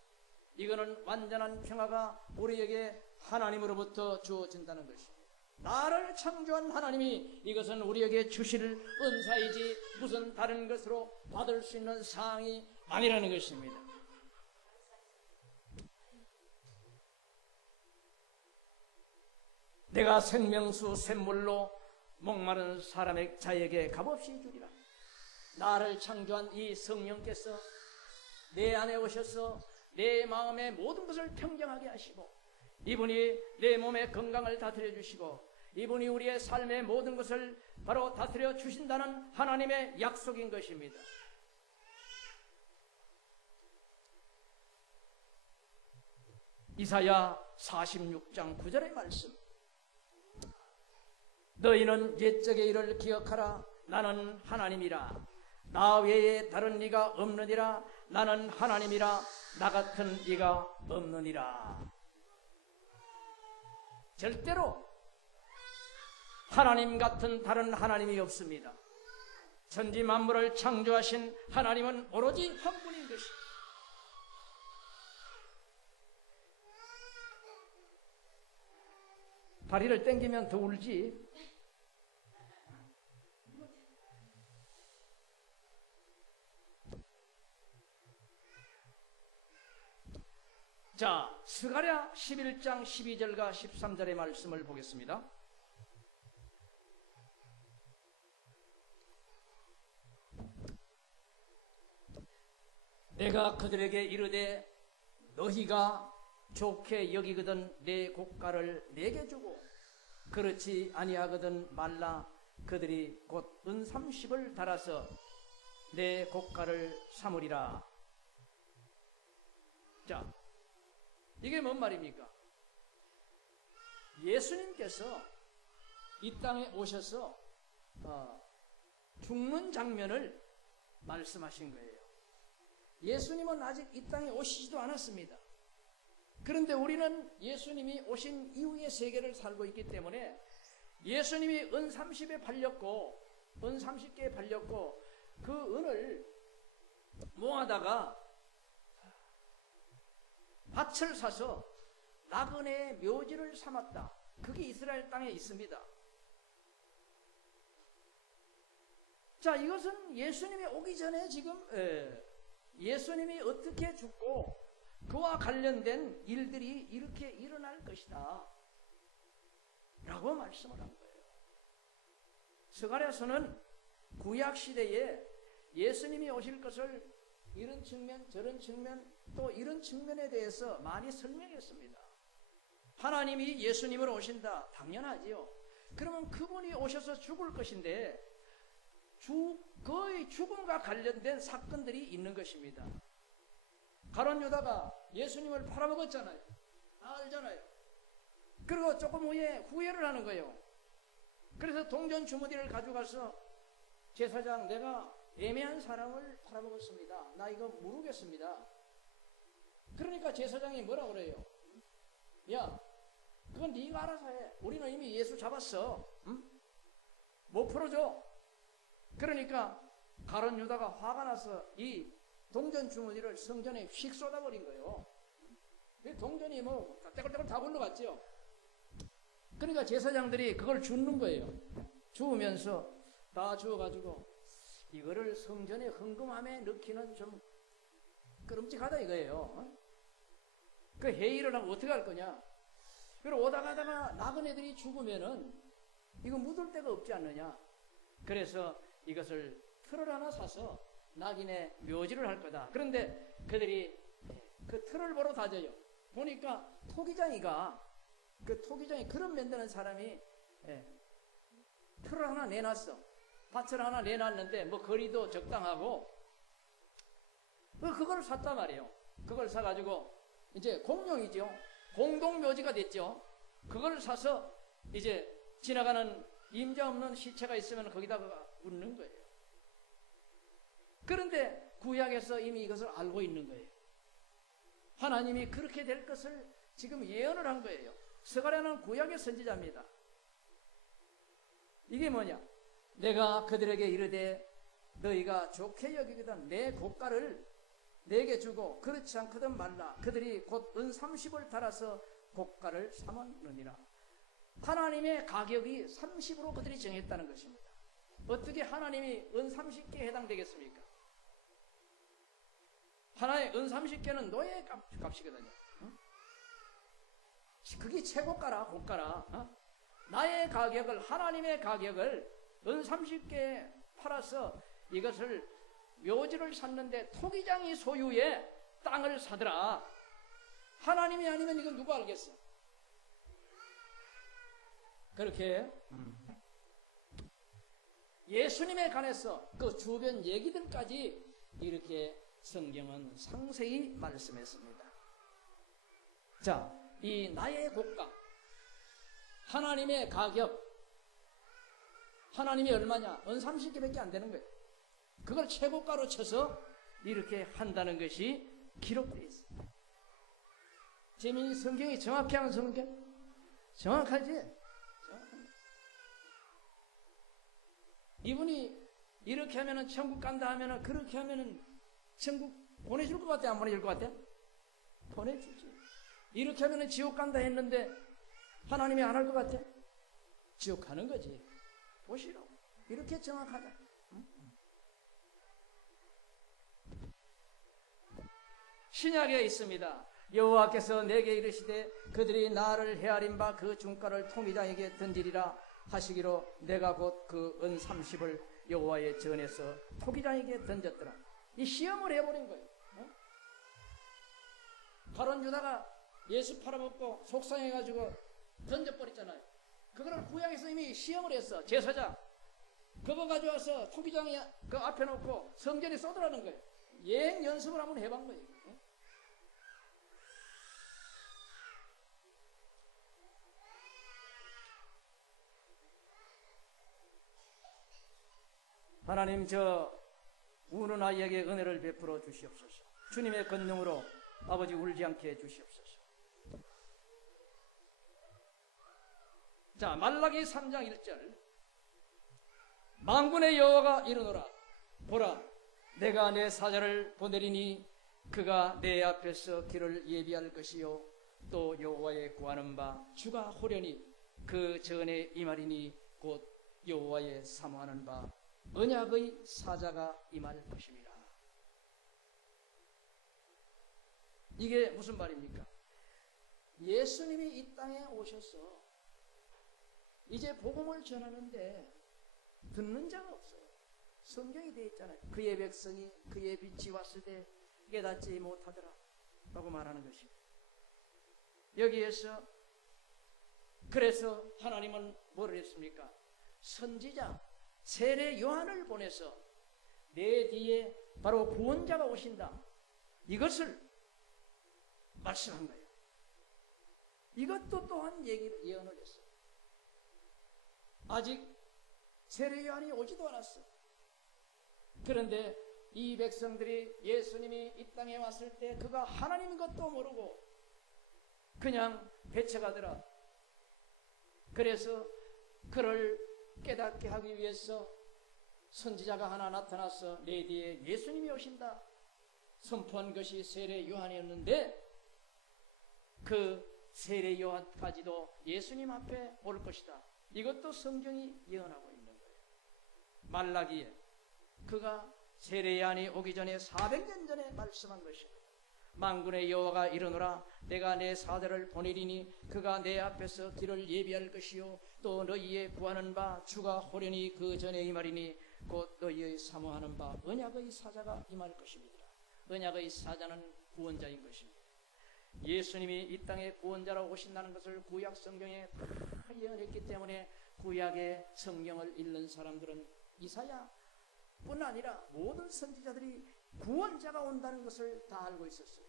이거는 완전한 평화가 우리에게 하나님으로부터 주어진다는 것입니다. 나를 창조한 하나님이 이것은 우리에게 주실 은사이지 무슨 다른 것으로 받을 수 있는 사항이 아니라는 것입니다. 내가 생명수 샘물로 목마른 사람의 자에게 값없이 주리라. 나를 창조한 이 성령께서 내 안에 오셔서 내 마음의 모든 것을 평정하게 하시고 이분이 내 몸의 건강을 다스려 주시고 이분이 우리의 삶의 모든 것을 바로 다스려 주신다는 하나님의 약속인 것입니다. 이사야 46장 9절의 말씀. 너희는 옛적의 일을 기억하라. 나는 하나님이라. 나 외에 다른 이가 없느니라. 나는 하나님이라. 나 같은 이가 없느니라. 절대로 하나님 같은 다른 하나님이 없습니다. 천지 만물을 창조하신 하나님은 오로지 한 분인 것입니다. 다리를 당기면 더 울지. 자, 스가랴 11장 12절과 13절의 말씀을 보겠습니다. 내가 그들에게 이르되 너희가 좋게 여기거든 내 고가를 내게 주고 그렇지 아니하거든 말라. 그들이 곧 은 30을 달아서 내 고가를 삼으리라. 자, 이게 뭔 말입니까? 예수님께서 이 땅에 오셔서 죽는 장면을 말씀하신 거예요. 예수님은 아직 이 땅에 오시지도 않았습니다. 그런데 우리는 예수님이 오신 이후의 세계를 살고 있기 때문에 예수님이 은 30에 팔렸고 은 30개에 팔렸고 그 은을 모아다가 밭을 사서 나그네의 묘지를 삼았다. 그게 이스라엘 땅에 있습니다. 자, 이것은 예수님이 오기 전에 지금 예수님이 어떻게 죽고 그와 관련된 일들이 이렇게 일어날 것이다 라고 말씀을 한 거예요. 스가랴서는 구약시대에 예수님이 오실 것을 이런 측면 저런 측면 또 이런 측면에 대해서 많이 설명했습니다. 하나님이 예수님으로 오신다. 당연하지요. 그러면 그분이 오셔서 죽을 것인데 거의 죽음과 관련된 사건들이 있는 것입니다. 가룟 유다가 예수님을 팔아먹었잖아요. 알잖아요. 그리고 조금 후에 후회를 하는 거예요. 그래서 동전 주머니를 가져가서 제사장, 내가 애매한 사람을 팔아먹었습니다. 나 이거 모르겠습니다. 그러니까 제사장이 뭐라 그래요? 야, 그건 네가 알아서 해. 우리는 이미 예수 잡았어. 응? 못 풀어줘. 그러니까 가룟 유다가 화가 나서 이 동전 주머니를 성전에 휙 쏟아버린 거예요. 동전이 뭐 떼굴떼굴 다 굴러갔죠. 그러니까 제사장들이 그걸 줍는 거예요. 주우면서 다 주워가지고 이거를 성전에 헌금함에 넣기는 좀 끄름직하다 이거예요. 그 회의를 하면 어떻게 할 거냐. 그리고 오다가다가 나그네들이 죽으면은 이거 묻을 데가 없지 않느냐. 그래서 이것을 틀을 하나 사서 낙인에 묘지를 할 거다. 그런데 그들이 그 틀을 보러 다져요. 보니까 토기장이 그릇 만드는 사람이 틀을 하나 내놨어. 밭을 하나 내놨는데 뭐 거리도 적당하고 그걸 샀단 말이에요. 그걸 사가지고 이제 공용이죠. 공동묘지가 됐죠. 그걸 사서 이제 지나가는 임자 없는 시체가 있으면 거기다가 묻는 거예요. 그런데 구약에서 이미 이것을 알고 있는 거예요. 하나님이 그렇게 될 것을 지금 예언을 한 거예요. 스가랴는 구약의 선지자입니다. 이게 뭐냐? 내가 그들에게 이르되 너희가 좋게 여기거든 내 고가를 내게 주고 그렇지 않거든 말라. 그들이 곧 은 30을 달아서 고가를 삼았느니라. 하나님의 가격이 30으로 그들이 정했다는 것입니다. 어떻게 하나님이 은 30개에 해당되겠습니까? 하나의 은 30개는 노예 값이거든요. 그게 최고가라, 고가라. 나의 가격을, 하나님의 가격을 은 30개에 팔아서 이것을 묘지를 샀는데 토기장이 소유의 땅을 사더라. 하나님이 아니면 이건 누가 알겠어? 그렇게 예수님에 관해서 그 주변 얘기들까지 이렇게 성경은 상세히 말씀했습니다. 자, 이 나의 고가, 하나님의 가격, 하나님이 얼마냐? 은 30개밖에 안 되는 거예요. 그걸 최고가로 쳐서 이렇게 한다는 것이 기록되어 있습니다. 재민이 성경이 정확히 하는 성경? 정확하지? 이분이 이렇게 하면은 천국 간다 하면은 그렇게 하면은 천국 보내줄 것 같아? 안 보내줄 것 같아? 보내주지. 이렇게 하면은 지옥 간다 했는데 하나님이 안 할 것 같아? 지옥 가는 거지. 보시라고. 이렇게 정확하다. 신약에 있습니다. 여호와께서 내게 이르시되 그들이 나를 헤아린 바 그 중가를 통기장에게 던지리라 하시기로 내가 곧 그 은 30을 여호와의 전에서 토기장에게 던졌더라. 이 시험을 해버린 거예요. 가룟 유다가 예수 팔아먹고 속상해가지고 던져버렸잖아요. 그거를 구약에서 이미 시험을 했어. 제사장 그거 가져와서 토기장에 그 앞에 놓고 성전에 쏟으라는 거예요. 예행 연습을 한번 해본 거예요. 하나님 저 우는 아이에게 은혜를 베풀어 주시옵소서. 주님의 권능으로 아버지 울지 않게 해주시옵소서. 자, 말라기 3장 1절 만군의 여호와가 이르노라 보라 내가 내 사자를 보내리니 그가 내 앞에서 길을 예비할 것이요 또 여호와의 구하는 바 주가 호련히 그 전에 임하리니 곧 여호와의 사모하는 바 언약의 사자가 임할 것입니다. 이게 무슨 말입니까? 예수님이 이 땅에 오셔서 이제 복음을 전하는데 듣는 자가 없어요. 성경이 되어 있잖아요. 그의 백성이 그의 빛이 왔을 때 깨닫지 못하더라 라고 말하는 것입니다. 여기에서 그래서 하나님은 뭐를 했습니까? 선지자 세례 요한을 보내서 내 뒤에 바로 구원자가 오신다. 이것을 말씀한 거예요. 이것도 또한 예언을 했어요. 아직 세례 요한이 오지도 않았어. 그런데 이 백성들이 예수님이 이 땅에 왔을 때 그가 하나님인 것도 모르고 그냥 배척하더라. 그래서 그를 깨닫게 하기 위해서 선지자가 하나 나타나서 내 뒤에 예수님이 오신다 선포한 것이 세례 요한이었는데 그 세례 요한까지도 예수님 앞에 올 것이다. 이것도 성경이 예언하고 있는 거예요. 말라기에 그가 세례 요한이 오기 전에 400년 전에 말씀한 것입니다. 만군의 여호와가 이르노라 내가 내 사자를 보내리니 그가 내 앞에서 길을 예비할 것이요 또 너희의 구하는 바 주가 호련히 그 전에 임하리니 곧 너희의 사모하는 바 언약의 사자가 임할 것입니다. 언약의 사자는 구원자인 것입니다. 예수님이 이 땅에 구원자로 오신다는 것을 구약 성경에 다 예언했기 때문에 구약의 성경을 읽는 사람들은 이사야뿐 아니라 모든 선지자들이 구원자가 온다는 것을 다 알고 있었어요.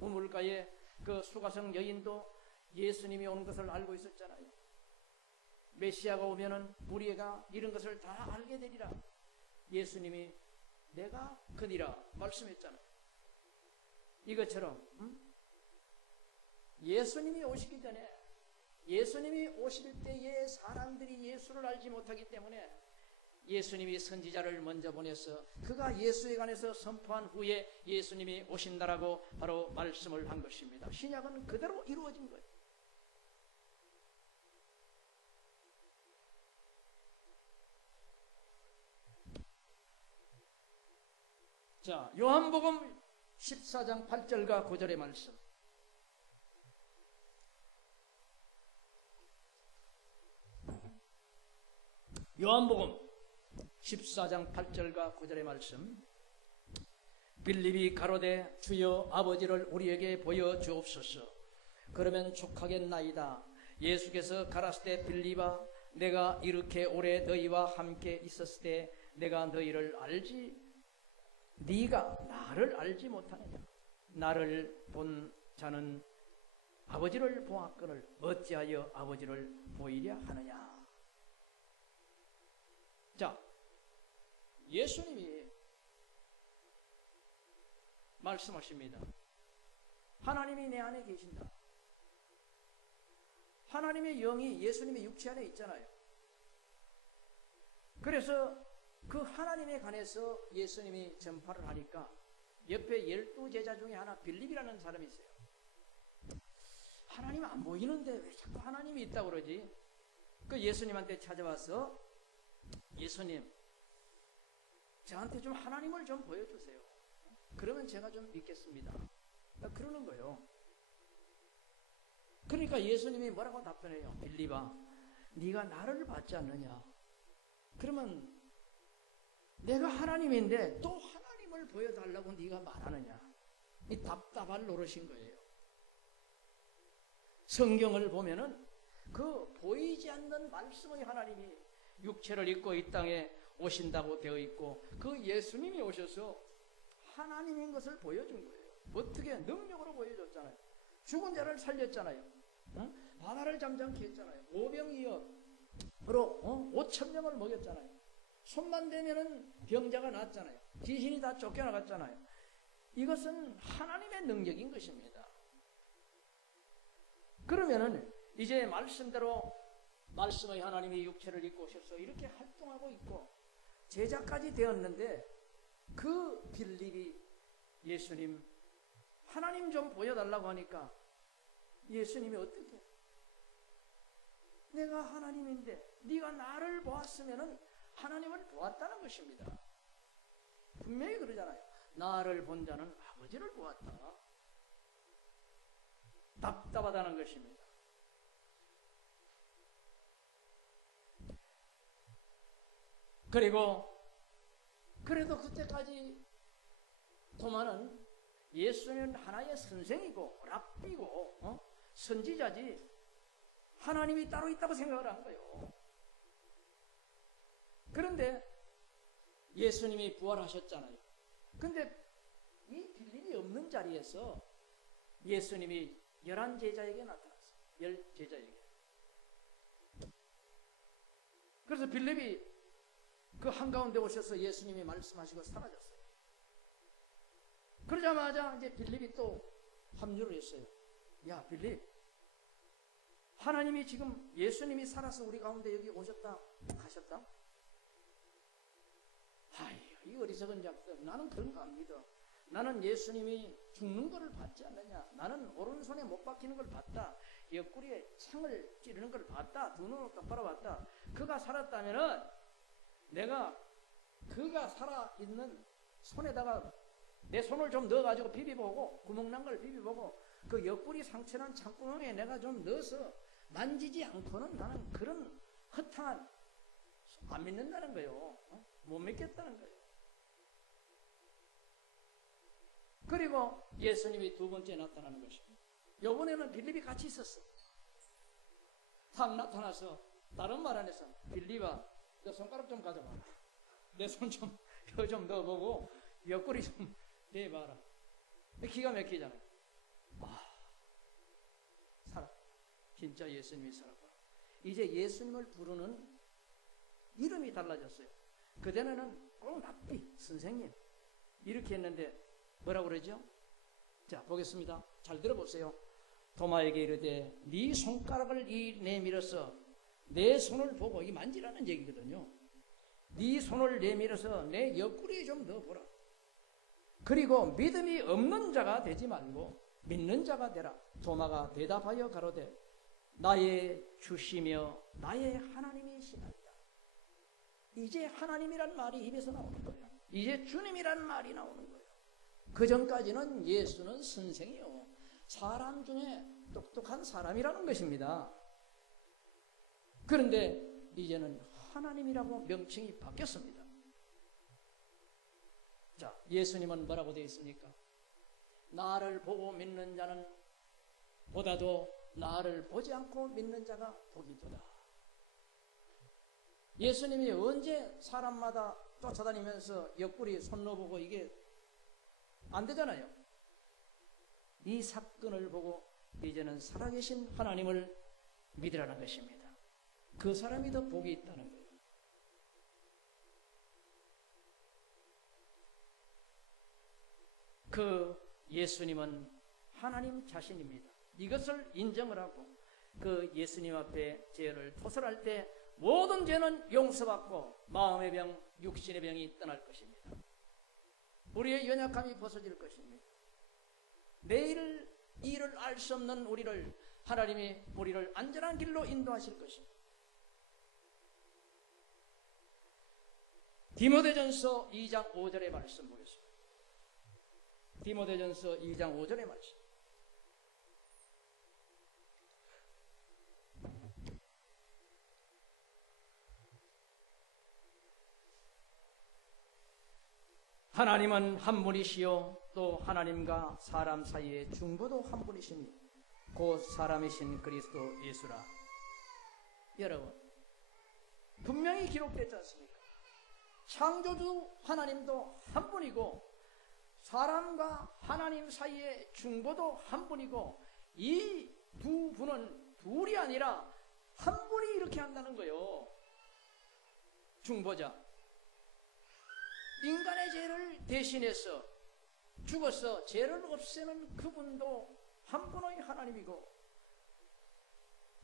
우물가에 그 수가성 여인도 예수님이 오는 것을 알고 있었잖아요. 메시아가 오면은 우리가 이런 것을 다 알게 되리라. 예수님이 내가 그니라 말씀했잖아요. 이것처럼 예수님이 오시기 전에, 예수님이 오실 때에 사람들이 예수를 알지 못하기 때문에 예수님이 선지자를 먼저 보내서 그가 예수에 관해서 선포한 후에 예수님이 오신다라고 바로 말씀을 한 것입니다. 신약은 그대로 이루어진 거예요. 자, 요한복음 14장 8절과 9절의 말씀. 요한복음 14장 8절과 9절의 말씀. 빌립이 가로되 주여 아버지를 우리에게 보여 주옵소서. 그러면 족하겠나이다. 예수께서 가라사대 빌립아 내가 이렇게 오래 너희와 함께 있었을 때 내가 너희를 알지 네가 나를 알지 못하느냐. 나를 본 자는 아버지를 보았거늘 어찌하여 아버지를 보이려 하느냐. 자, 예수님이 말씀하십니다. 하나님이 내 안에 계신다. 하나님의 영이 예수님의 육체 안에 있잖아요. 그래서 그 하나님에 관해서 예수님이 전파를 하니까 옆에 12제자 중에 하나 빌립이라는 사람이 있어요. 하나님 안 보이는데 왜 자꾸 하나님이 있다고 그러지? 그 예수님한테 찾아와서 예수님, 저한테 좀 하나님을 좀 보여주세요. 그러면 제가 좀 믿겠습니다. 그러는 거예요. 그러니까 예수님이 뭐라고 답변해요? 빌립아, 네가 나를 받지 않느냐? 그러면 내가 하나님인데 또 하나님을 보여달라고 네가 말하느냐? 이 답답할 노릇인 거예요. 성경을 보면은 그 보이지 않는 말씀의 하나님이 육체를 입고 이 땅에 오신다고 되어 있고 그 예수님이 오셔서 하나님인 것을 보여준 거예요. 어떻게? 능력으로 보여줬잖아요. 죽은 자를 살렸잖아요. 바다를 잠잠케 했잖아요. 오병이어로 5,000명을 먹였잖아요. 손만 대면은 병자가 낫잖아요. 귀신이 다 쫓겨나갔잖아요. 이것은 하나님의 능력인 것입니다. 그러면은 이제 말씀대로 말씀의 하나님이 육체를 입고 오셔서 이렇게 활동하고 있고 제자까지 되었는데 그 빌립이 예수님 하나님 좀 보여달라고 하니까 예수님이 어떻게? 내가 하나님인데 네가 나를 보았으면은 하나님을 보았다는 것입니다. 분명히 그러잖아요. 나를 본 자는 아버지를 보았다. 답답하다는 것입니다. 그리고 그래도 그때까지 도마는 예수는 하나의 선생이고 랍비고 선지자지 하나님이 따로 있다고 생각을 한 거예요. 그런데 예수님이 부활하셨잖아요. 근데 이 빌립이 없는 자리에서 예수님이 11제자에게 나타났어요. 10제자에게. 그래서 빌립이 그 한가운데 오셔서 예수님이 말씀하시고 사라졌어요. 그러자마자 이제 빌립이 또 합류를 했어요. 야, 빌립, 하나님이 지금 예수님이 살아서 우리 가운데 여기 오셨다 가셨다? 아이, 이 어리석은 자들, 나는 그런 거 안 믿어. 나는 예수님이 죽는 것을 봤지 않느냐. 나는 오른손에 못 박히는 걸 봤다. 옆구리에 창을 찌르는 걸 봤다. 두 눈으로 똑바로 봤다. 그가 살았다면은 내가 그가 살아있는 손에다가 내 손을 좀 넣어가지고 비비보고 구멍난 걸 비비보고 그 옆구리 상처난 창구멍에 내가 좀 넣어서 만지지 않고는 나는 그런 허탕한 안 믿는다는 거예요. 못 믿겠다는 거예요. 그리고 예수님이 두 번째 나타나는 것입니다. 이번에는 빌립이 같이 있었어. 탁 나타나서 다른 말 안에서 빌립아, 너 손가락 좀 가져봐. 내 손 좀 혀 좀 넣어보고 옆구리 좀 대봐라. 기가 막히잖아요. 아, 살아. 진짜 예수님이 살았구나. 이제 예수님을 부르는 이름이 달라졌어요. 그전에는 꼭 랍비, 선생님 이렇게 했는데 뭐라고 그러죠? 자, 보겠습니다. 잘 들어보세요. 도마에게 이르되 네 손가락을 내밀어서 내 손을 보고, 이 만지라는 얘기거든요. 네 손을 내밀어서 내 옆구리에 좀 넣어보라. 그리고 믿음이 없는 자가 되지 말고 믿는 자가 되라. 도마가 대답하여 가로되 나의 주시며 나의 하나님이시나이다. 이제 하나님이란 말이 입에서 나오는 거예요. 이제 주님이란 말이 나오는 거예요. 그 전까지는 예수는 선생이요, 사람 중에 똑똑한 사람이라는 것입니다. 그런데 이제는 하나님이라고 명칭이 바뀌었습니다. 자, 예수님은 뭐라고 되어 있습니까? 나를 보고 믿는 자는 보다도 나를 보지 않고 믿는 자가 복이도다. 예수님이 언제 사람마다 쫓아다니면서 옆구리 손 넣어보고, 이게 안 되잖아요. 이 사건을 보고 이제는 살아계신 하나님을 믿으라는 것입니다. 그 사람이 더 복이 있다는 거예요. 그 예수님은 하나님 자신입니다. 이것을 인정을 하고 그 예수님 앞에 죄를 토설할 때 모든 죄는 용서받고 마음의 병, 육신의 병이 떠날 것입니다. 우리의 연약함이 벗어질 것입니다. 내일 일을 알 수 없는 하나님이 우리를 안전한 길로 인도하실 것입니다. 디모데전서 2장 5절의 말씀 보겠습니다. 디모데전서 2장 5절의 말씀. 하나님은 한 분이시요 또 하나님과 사람 사이의 중보도 한 분이시니 곧 사람이신 그리스도 예수라. 여러분, 분명히 기록되지 않습니까? 창조주 하나님도 한 분이고 사람과 하나님 사이의 중보도 한 분이고, 이 두 분은 둘이 아니라 한 분이 이렇게 한다는 거예요. 중보자, 인간의 죄를 대신해서 죽어서 죄를 없애는 그분도 한 분의 하나님이고,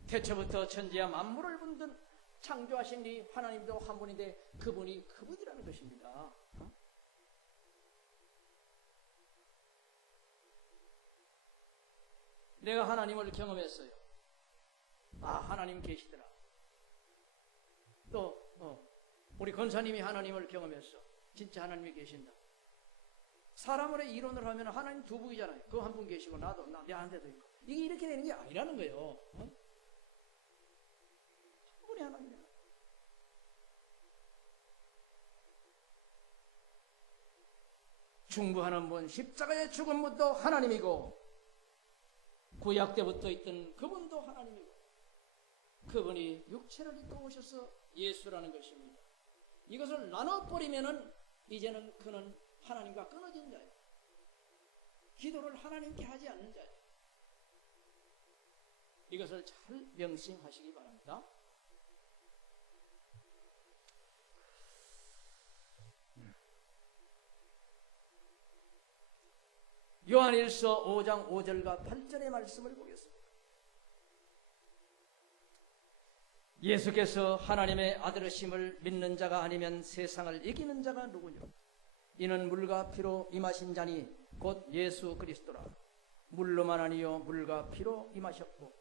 태초부터 천지와 만물을 만든 창조하신 이 하나님도 한 분인데 그분이 그분이라는 것입니다. 내가 하나님을 경험했어요. 아, 하나님 계시더라. 또 우리 권사님이 하나님을 경험했어. 진짜 하나님이 계신다. 사람으로의 이론을 하면 하나님 두 분이잖아요. 그 한 분 계시고 내 한테도 있고. 이게 이렇게 되는 게 아니라는 거예요. 한 분이 하나님이야. 중보하는 분, 십자가의 죽은 분도 하나님이고, 구약 때부터 있던 그분도 하나님이고, 그분이 육체를 입고 오셔서 예수라는 것입니다. 이것을 나눠버리면은 이제는 그는 하나님과 끊어진 자예요. 기도를 하나님께 하지 않는 자예요. 이것을 잘 명심하시기 바랍니다. 요한일서 5장 5절과 8절의 말씀을 보겠습니다. 예수께서 하나님의 아들이심을 믿는 자가 아니면 세상을 이기는 자가 누구냐? 이는 물과 피로 임하신 자니 곧 예수 그리스도라. 물로만 아니요 물과 피로 임하셨고,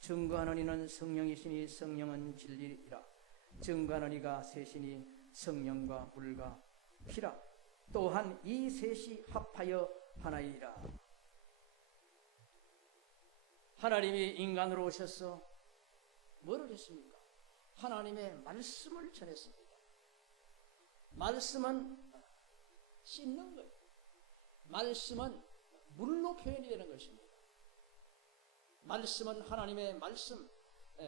증거하는 이는 성령이시니 성령은 진리이라. 증거하는 이가 셋이니 성령과 물과 피라. 또한 이 셋이 합하여 하나이라. 하나님이 인간으로 오셔서 뭐를 했습니까? 하나님의 말씀을 전했습니다. 말씀은 씻는 거예요. 말씀은 물로 표현이 되는 것입니다. 말씀은 하나님의 말씀,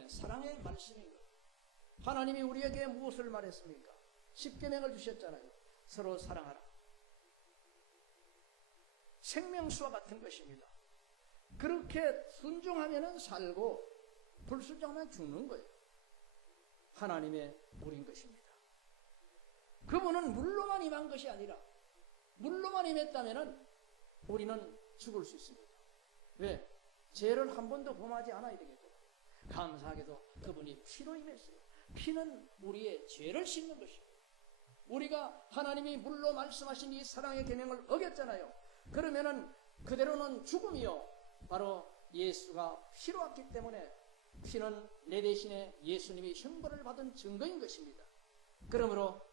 사랑의 말씀인 거예요. 하나님이 우리에게 무엇을 말했습니까? 십계명을 주셨잖아요. 서로 사랑하라. 생명수와 같은 것입니다. 그렇게 순종하면 살고 불순종하면 죽는 거예요. 하나님의 물인 것입니다. 그분은 물로만 임한 것이 아니라 물로만 임했다면 우리는 죽을 수 있습니다. 왜? 죄를 한 번도 범하지 않아야 되겠죠. 감사하게도 그분이 피로 임했어요. 피는 우리의 죄를 씻는 것입니다. 우리가 하나님이 물로 말씀하신 이 사랑의 계명을 어겼잖아요. 그러면은 그대로는 죽음이요. 바로 예수가 피로 왔기 때문에 피는 내 대신에 예수님이 형벌을 받은 증거인 것입니다. 그러므로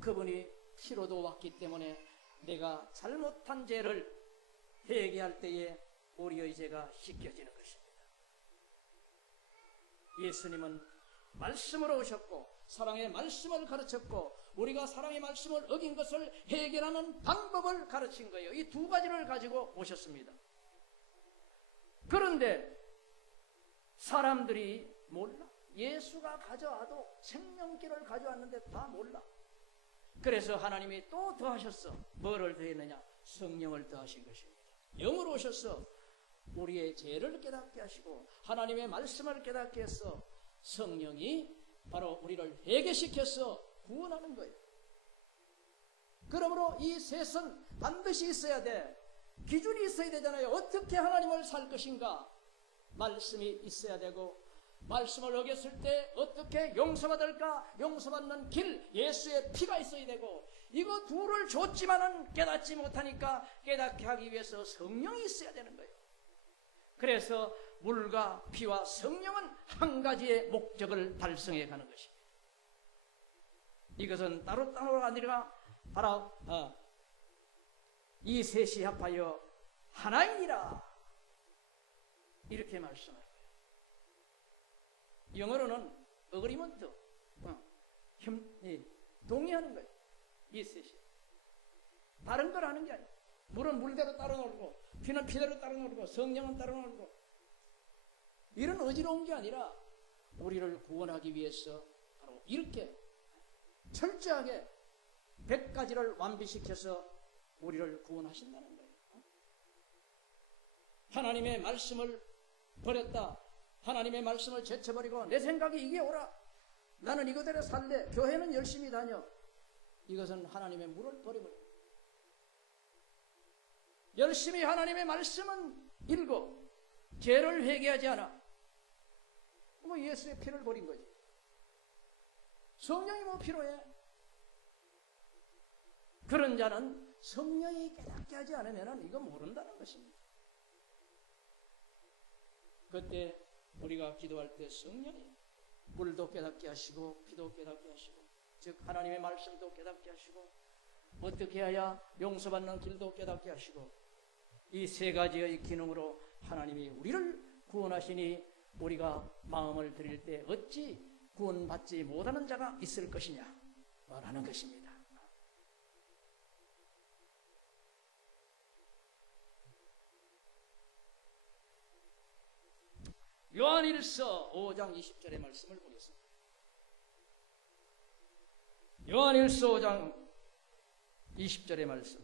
그분이 피로도 왔기 때문에 내가 잘못한 죄를 회개할 때에 우리의 죄가 씻겨지는 것입니다. 예수님은 말씀으로 오셨고 사랑의 말씀을 가르쳤고 우리가 사랑의 말씀을 어긴 것을 해결하는 방법을 가르친 거예요. 이 두 가지를 가지고 오셨습니다. 그런데 사람들이 몰라. 예수가 가져와도 생명길을 가져왔는데 다 몰라. 그래서 하나님이 또 더하셨어. 뭐를 더했느냐? 성령을 더하신 것입니다. 영으로 오셔서 우리의 죄를 깨닫게 하시고 하나님의 말씀을 깨닫게 해서 성령이 바로 우리를 회개시켜서 구원하는 거예요. 그러므로 이 셋은 반드시 있어야 돼. 기준이 있어야 되잖아요. 어떻게 하나님을 살 것인가? 말씀이 있어야 되고 말씀을 어겼을 때 어떻게 용서받을까? 용서받는 길, 예수의 피가 있어야 되고 이거 둘을 줬지만은 깨닫지 못하니까 깨닫게 하기 위해서 성령이 있어야 되는 거예요. 그래서 물과 피와 성령은 한 가지의 목적을 달성해 가는 것입니다. 이것은 따로따로가 아니라 바로 이 셋이 합하여 하나이니라 이렇게 말씀합니다. 영어로는 어그리먼트 동의하는 거예요. 이 셋이 다른 걸 하는 게 아니에요. 물은 물대로 따로 놀고 피는 피대로 따로 놀고 성령은 따로 놀고 이런 어지러운 게 아니라 우리를 구원하기 위해서 바로 이렇게 철저하게 100가지를 완비시켜서 우리를 구원하신다는 거예요. 하나님의 말씀을 버렸다. 하나님의 말씀을 제쳐버리고 내 생각이 이게 옳아. 나는 이거대로 살래. 교회는 열심히 다녀. 이것은 하나님의 물을 버려버려. 열심히 하나님의 말씀은 읽고 죄를 회개하지 않아. 뭐 예수의 피를 버린 거지. 성령이 뭐 필요해? 그런 자는 성령이 깨닫게 하지 않으면 이거 모른다는 것입니다. 그때 우리가 기도할 때 성령이 물도 깨닫게 하시고 피도 깨닫게 하시고 즉 하나님의 말씀도 깨닫게 하시고 어떻게 해야 용서받는 길도 깨닫게 하시고 이 세 가지의 기능으로 하나님이 우리를 구원하시니 우리가 마음을 드릴 때 어찌 구원받지 못하는 자가 있을 것이냐 말하는 것입니다. 요한일서 5장 20절의 말씀을 보겠습니다. 요한일서 5장 20절의 말씀.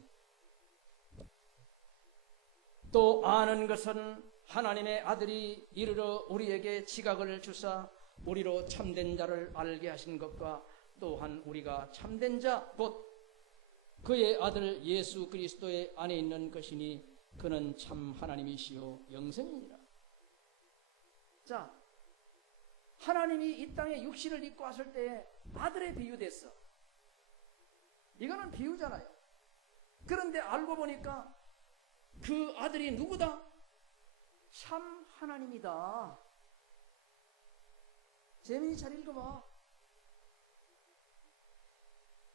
또 아는 것은 하나님의 아들이 이르러 우리에게 지각을 주사 우리로 참된 자를 알게 하신 것과 또한 우리가 참된 자 곧 그의 아들 예수 그리스도의 안에 있는 것이니 그는 참 하나님이시요 영생이니라. 자, 하나님이 이 땅에 육신을 입고 왔을 때 아들에 비유됐어. 이거는 비유잖아요. 그런데 알고 보니까 그 아들이 누구다? 참 하나님이다. 재미있게 잘 읽어봐.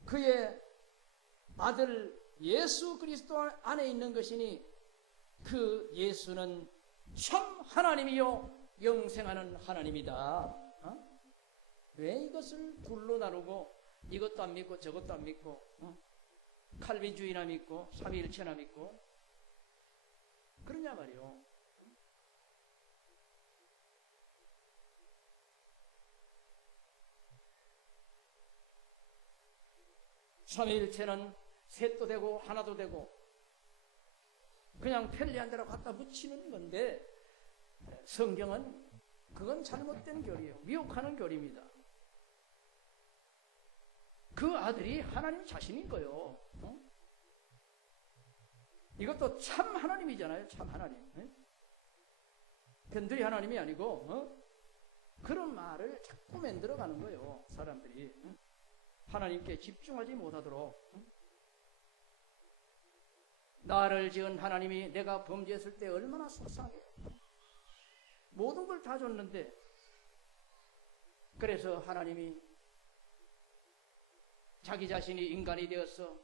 그의 아들 예수 그리스도 안에 있는 것이니 그 예수는 참 하나님이요 영생하는 하나님이다. 왜 이것을 둘로 나누고 이것도 안 믿고 저것도 안 믿고 칼빈주의나 믿고 삼위일체나 믿고 그러냐 말이요. 삼위일체는 셋도 되고 하나도 되고 그냥 편리한 대로 갖다 붙이는 건데 성경은 그건 잘못된 교리예요. 미혹하는 교리입니다. 그 아들이 하나님 자신인 거예요. 이것도 참 하나님이잖아요. 참 하나님. 변두리 하나님이 아니고 그런 말을 자꾸 만들어가는 거예요. 사람들이 하나님께 집중하지 못하도록. 나를 지은 하나님이 내가 범죄했을 때 얼마나 속상해. 모든 걸 다 줬는데, 그래서 하나님이 자기 자신이 인간이 되어서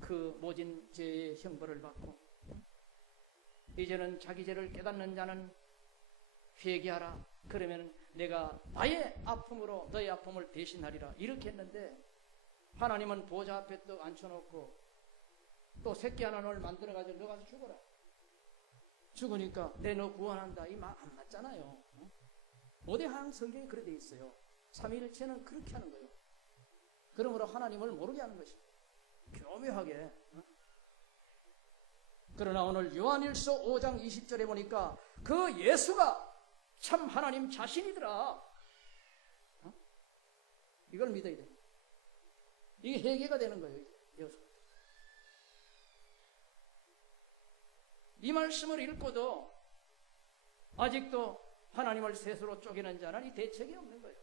그 모진 죄의 형벌을 받고, 이제는 자기 죄를 깨닫는 자는 회개하라. 그러면 내가 나의 아픔으로 너의 아픔을 대신하리라. 이렇게 했는데, 하나님은 보좌 앞에 또 앉혀놓고 또 새끼 하나를 만들어가지고 너 가서 죽어라. 죽으니까 내 너 구원한다. 이 말 안 맞잖아요. 어디 항 성경에 그렇게 돼 있어요. 삼위일체는 그렇게 하는 거예요. 그러므로 하나님을 모르게 하는 것입니다. 교묘하게. 그러나 오늘 요한일서 5장 20절에 보니까 그 예수가 참 하나님 자신이더라. 이걸 믿어야 돼. 이게 회개가 되는 거예요. 이 말씀을 읽고도 아직도 하나님을 셋으로 쪼개는 자는 이 대책이 없는 거예요.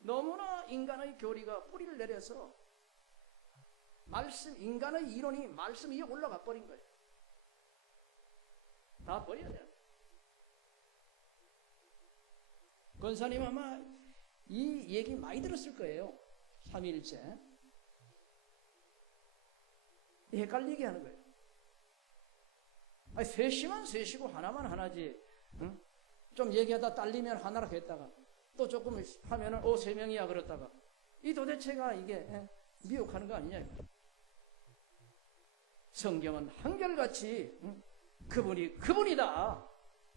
너무나 인간의 교리가 뿌리를 내려서 인간의 이론이 말씀 위에 올라가 버린 거예요. 다 버려야 돼요. 권사님 아마 이 얘기 많이 들었을 거예요. 삼위일체. 헷갈리게 하는 거예요. 아니, 셋이면 셋이고 하나만 하나지. 응? 좀 얘기하다 딸리면 하나라 했다가 또 조금 하면은 세 명이야 그랬다가 이 도대체가 이게 미혹하는 거 아니냐. 성경은 한결같이 그분이 그분이다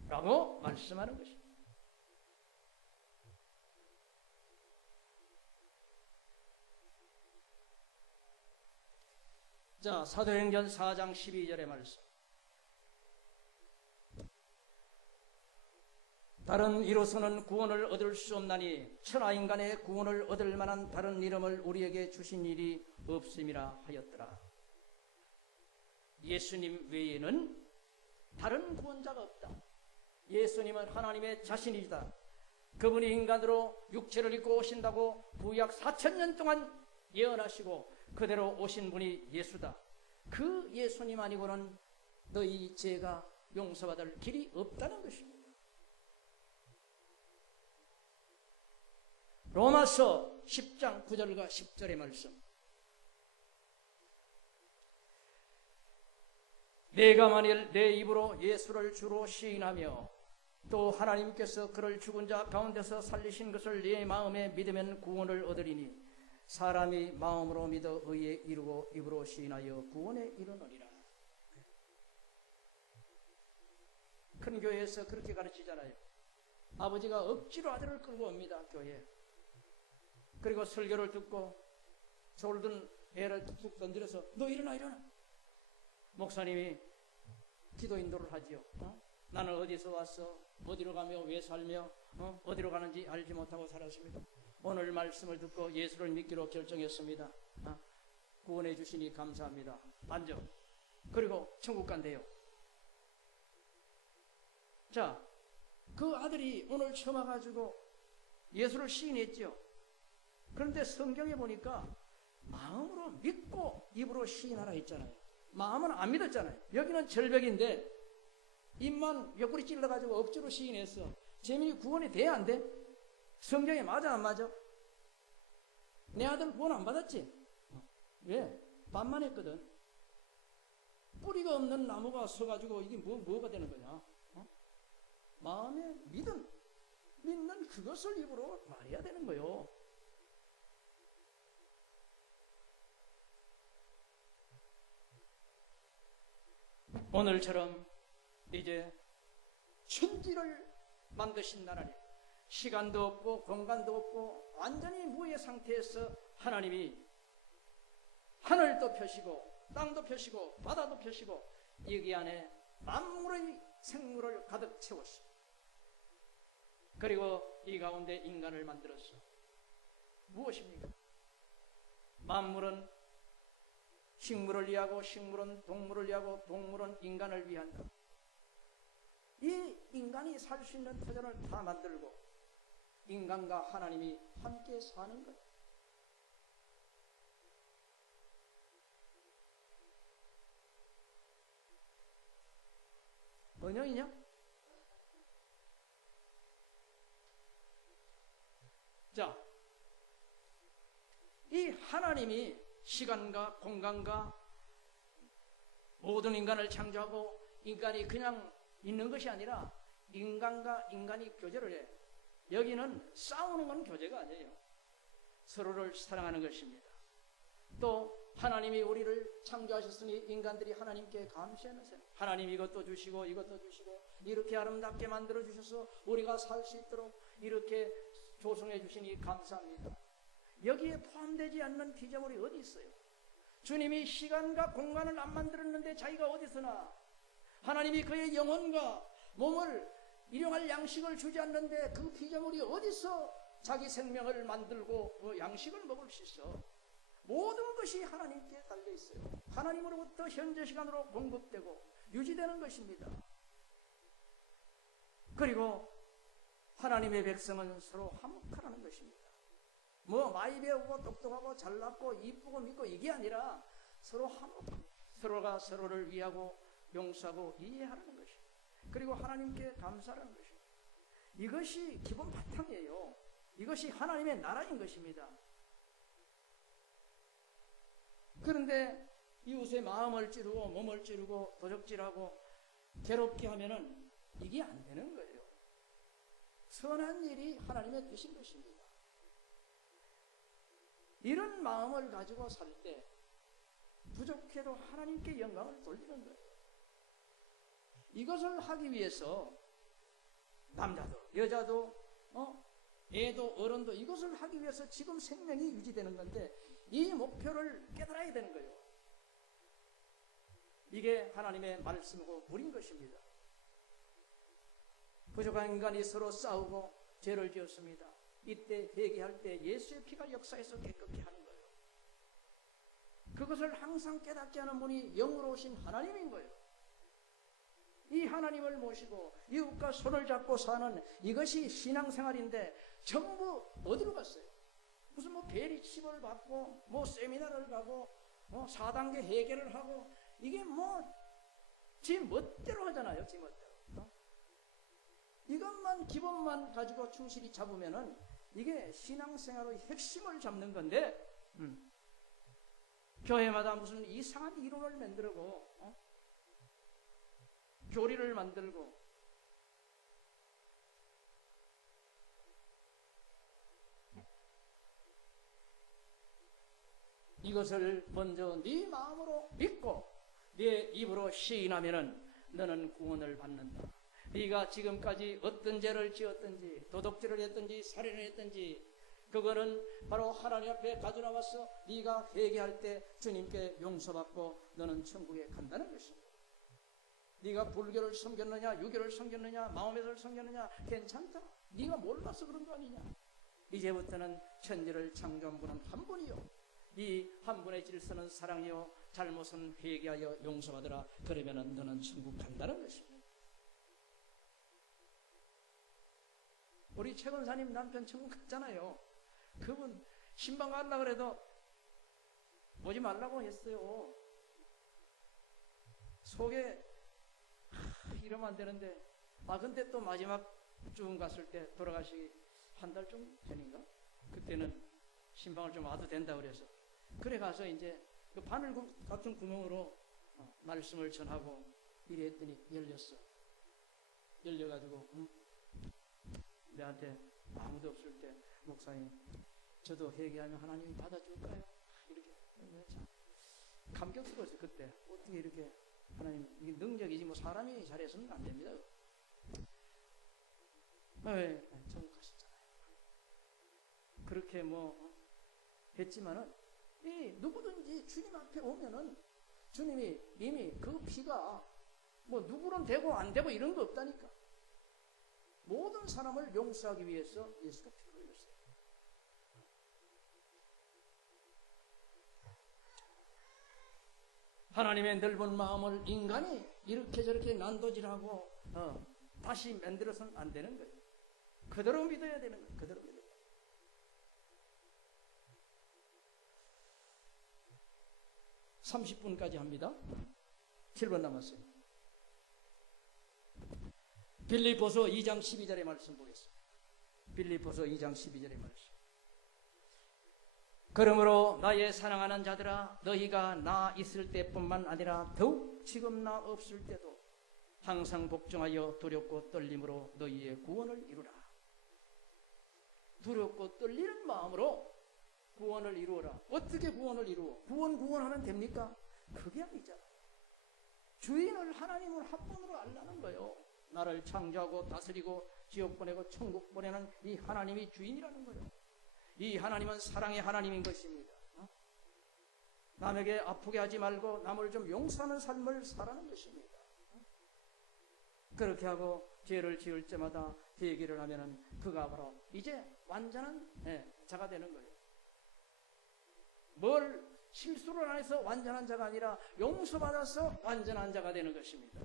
라고 말씀하는 것입니다. 자, 사도행전 4장 12절의 말씀. 다른 이로서는 구원을 얻을 수 없나니 천하인간의 구원을 얻을 만한 다른 이름을 우리에게 주신 일이 없음이라 하였더라. 예수님 외에는 다른 구원자가 없다. 예수님은 하나님의 자신이다. 그분이 인간으로 육체를 입고 오신다고 구약 4,000년 동안 예언하시고 그대로 오신 분이 예수다. 그 예수님 아니고는 너희 죄가 용서받을 길이 없다는 것입니다. 로마서 10장 9절과 10절의 말씀. 내가 만일 내 입으로 예수를 주로 시인하며 또 하나님께서 그를 죽은 자 가운데서 살리신 것을 내 마음에 믿으면 구원을 얻으리니 사람이 마음으로 믿어 의에 이르고 입으로 시인하여 구원에 이르느니라. 큰 교회에서 그렇게 가르치잖아요. 아버지가 억지로 아들을 끌고 옵니다. 교회에. 그리고 설교를 듣고 졸든 애를 툭툭 던뜨려서 너 일어나. 목사님이 기도 인도를 하지요. 나는 어디서 왔어? 어디로 가며 왜 살며 어디로 가는지 알지 못하고 살았습니다. 오늘 말씀을 듣고 예수를 믿기로 결정했습니다. 구원해 주시니 감사합니다. 앉아. 그리고 천국 간대요. 자, 그 아들이 오늘 처음 와가지고 예수를 시인했죠. 그런데 성경에 보니까 마음으로 믿고 입으로 시인하라 했잖아요. 마음은 안 믿었잖아요. 여기는 절벽인데 입만 옆구리 찔러가지고 억지로 시인했어. 재민이 구원이 돼 안 돼? 성경에 맞아 안 맞아? 내 아들 구원 안 받았지? 왜? 반만 했거든. 뿌리가 없는 나무가 서가지고 이게 뭐가 되는 거냐? 마음의 믿는 그것을 입으로 말해야 되는 거요. 오늘처럼 이제 천지를 만드신 하나님, 시간도 없고 공간도 없고 완전히 무의 상태에서 하나님이 하늘도 펴시고 땅도 펴시고 바다도 펴시고 여기 안에 만물의 생물을 가득 채웠어. 그리고 이 가운데 인간을 만들었어. 무엇입니까? 만물은 식물을 위하고 식물은 동물을 위하고 동물은 인간을 위한다. 이 인간이 살 수 있는 터전을 다 만들고 인간과 하나님이 함께 사는 것. 번영이냐? 자, 이 하나님이 시간과 공간과 모든 인간을 창조하고 인간이 그냥 있는 것이 아니라 인간과 인간이 교제를 해. 여기는 싸우는 건 교제가 아니에요. 서로를 사랑하는 것입니다. 또 하나님이 우리를 창조하셨으니 인간들이 하나님께 감시하면서 하나님 이것도 주시고 이것도 주시고 이렇게 아름답게 만들어 주셔서 우리가 살 수 있도록 이렇게 조성해 주시니 감사합니다. 여기에 포함되지 않는 피조물이 어디 있어요? 주님이 시간과 공간을 안 만들었는데 자기가 어디서나 하나님이 그의 영혼과 몸을 일용할 양식을 주지 않는데 그 피조물이 어디서 자기 생명을 만들고 그 양식을 먹을 수 있어? 모든 것이 하나님께 달려 있어요. 하나님으로부터 현재 시간으로 공급되고 유지되는 것입니다. 그리고 하나님의 백성은 서로 화목하라는 것입니다. 뭐 많이 배우고 똑똑하고 잘났고 이쁘고 믿고 이게 아니라 서로 화목합니다. 서로가 서로를 위하고 용서하고 이해하라는 것입니다. 그리고 하나님께 감사하는 것입니다. 이것이 기본 바탕이에요. 이것이 하나님의 나라인 것입니다. 그런데 이웃의 마음을 찌르고 몸을 찌르고 도적질하고 괴롭게 하면은 이게 안 되는 거예요. 선한 일이 하나님의 뜻인 것입니다. 이런 마음을 가지고 살 때 부족해도 하나님께 영광을 돌리는 거예요. 이것을 하기 위해서 남자도 여자도 애도 어른도 이것을 하기 위해서 지금 생명이 유지되는 건데 이 목표를 깨달아야 되는 거예요. 이게 하나님의 말씀이고 물인 것입니다. 부족한 인간이 서로 싸우고 죄를 지었습니다. 이때 회개할 때 예수의 피가 역사에서 깨끗게 하는 거예요. 그것을 항상 깨닫게 하는 분이 영으로 오신 하나님인 거예요. 이 하나님을 모시고 이웃과 손을 잡고 사는 이것이 신앙생활인데 전부 어디로 갔어요? 무슨 뭐 베리칩을 받고 뭐 세미나를 가고 뭐 4단계 해결을 하고 이게 뭐 지 멋대로 하잖아요. 지 멋대로. 이것만 기본만 가지고 충실히 잡으면은 이게 신앙생활의 핵심을 잡는 건데 교회마다 무슨 이상한 이론을 만들고 교리를 만들고 이것을 먼저 네 마음으로 믿고 네 입으로 시인하면은 너는 구원을 받는다. 네가 지금까지 어떤 죄를 지었든지 도둑질을 했든지 살인을 했든지 그거는 바로 하나님 앞에 가져나와서 네가 회개할 때 주님께 용서받고 너는 천국에 간다는 것입니다. 네가 불교를 섬겼느냐 유교를 섬겼느냐 마호메를 섬겼느냐 괜찮다. 네가 몰라서 그런 거 아니냐. 이제부터는 천지를 창조한 분은 한 분이요. 이 한 분의 질서는 사랑이요 잘못은 회개하여 용서받으라. 그러면은 너는 천국 간다는 것입니다. 우리 최근사님 남편 천국 갔잖아요. 그분 신방 가려고 그래도 오지 말라고 했어요. 속에 이러면 안 되는데 근데 또 마지막 쯤 갔을 때 돌아가시기 한 달 좀 전인가? 그때는 신방을 좀 와도 된다 그래서 그래 가서 이제 그 바늘 같은 구멍으로 말씀을 전하고 이래 했더니 열렸어. 열려가지고 내한테 아무도 없을 때 목사님 저도 회개하면 하나님이 받아줄까요? 이렇게 참 감격스러웠어요. 그때 어떻게 이렇게 하나님 이게 능력이지 뭐 사람이 잘해서는 안 됩니다. 왜 천국 가셨잖아요. 그렇게 뭐 했지만은 이 누구든지 주님 앞에 오면은 주님이 이미 그 피가 뭐 누구는 되고 안 되고 이런 거 없다니까. 모든 사람을 용서하기 위해서 예수가 피를 흘렸어요. 하나님의 넓은 마음을 인간이 이렇게 저렇게 난도질하고 다시 만들어서는 안 되는 거예요. 그대로 믿어야 되는 거예요. 그대로 믿어야 돼요. 30분까지 합니다. 7분 남았어요. 빌립보서 2장 12절의 말씀 보겠습니다. 빌립보서 2장 12절의 말씀. 그러므로 나의 사랑하는 자들아, 너희가 나 있을 때뿐만 아니라 더욱 지금 나 없을 때도 항상 복종하여 두렵고 떨림으로 너희의 구원을 이루라. 두렵고 떨리는 마음으로 구원을 이루어라. 어떻게 구원을 이루어? 구원하면 됩니까? 그게 아니잖아. 주인을 하나님을 한 번으로 알라는 거예요. 나를 창조하고 다스리고 지옥 보내고 천국 보내는 이 하나님이 주인이라는 거예요. 이 하나님은 사랑의 하나님인 것입니다. 남에게 아프게 하지 말고 남을 좀 용서하는 삶을 살아가는 것입니다. 그렇게 하고 죄를 지을 때마다 회개를 하면은 그가 바로 이제 완전한 자가 되는 거예요. 뭘 실수를 안 해서 완전한 자가 아니라 용서받아서 완전한 자가 되는 것입니다.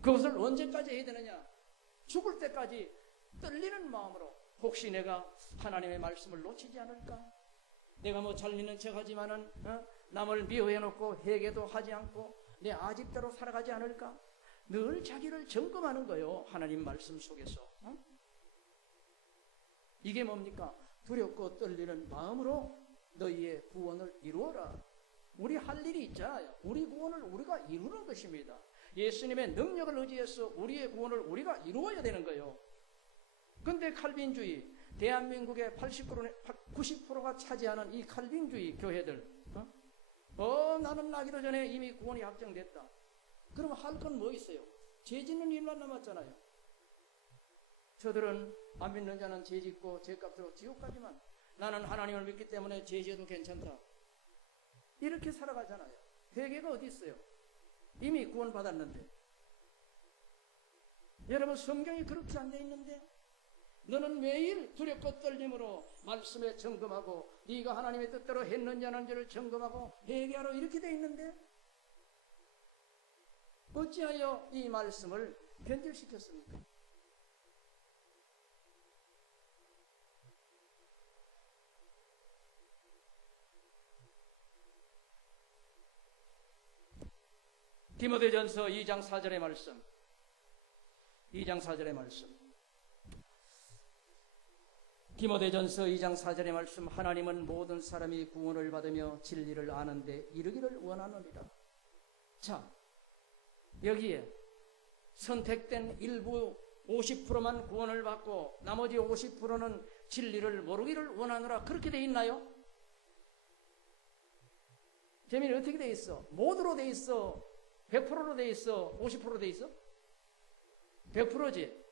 그것을 언제까지 해야 되느냐? 죽을 때까지 떨리는 마음으로 혹시 내가 하나님의 말씀을 놓치지 않을까? 내가 뭐 잘 믿는 척하지만은 남을 미워해놓고 회개도 하지 않고 내 아집대로 살아가지 않을까? 늘 자기를 점검하는 거예요. 하나님 말씀 속에서. 이게 뭡니까? 두렵고 떨리는 마음으로 너희의 구원을 이루어라. 우리 할 일이 있잖아요. 우리 구원을 우리가 이루는 것입니다. 예수님의 능력을 의지해서 우리의 구원을 우리가 이루어야 되는 거예요. 근데 칼빈주의, 대한민국의 90%가 차지하는 이 칼빈주의 교회들, 나는 나기도 전에 이미 구원이 확정됐다. 그러면 할 건 뭐 있어요? 죄 짓는 일만 남았잖아요. 저들은 안 믿는 자는 죄 짓고 죄값으로 지옥 가지만 나는 하나님을 믿기 때문에 죄 지어도 괜찮다. 이렇게 살아가잖아요. 회개가 어디 있어요? 이미 구원받았는데. 여러분, 성경이 그렇게 안 돼 있는데 너는 매일 두렵고 떨림으로 말씀에 점검하고 네가 하나님의 뜻대로 했는지 안 했는지를 점검하고 회개하러 이렇게 돼 있는데 어찌하여 이 말씀을 변질시켰습니까? 디모데전서 2장 4절의 말씀. 2장 4절의 말씀. 디모데전서 2장 4절의 말씀. 하나님은 모든 사람이 구원을 받으며 진리를 아는데 이르기를 원하느니라. 자, 여기에 선택된 일부 50%만 구원을 받고 나머지 50%는 진리를 모르기를 원하노라. 그렇게 돼 있나요? 재민이 어떻게 돼 있어? 모두로 돼 있어? 100%로 돼 있어? 50%로 돼 있어? 100%지?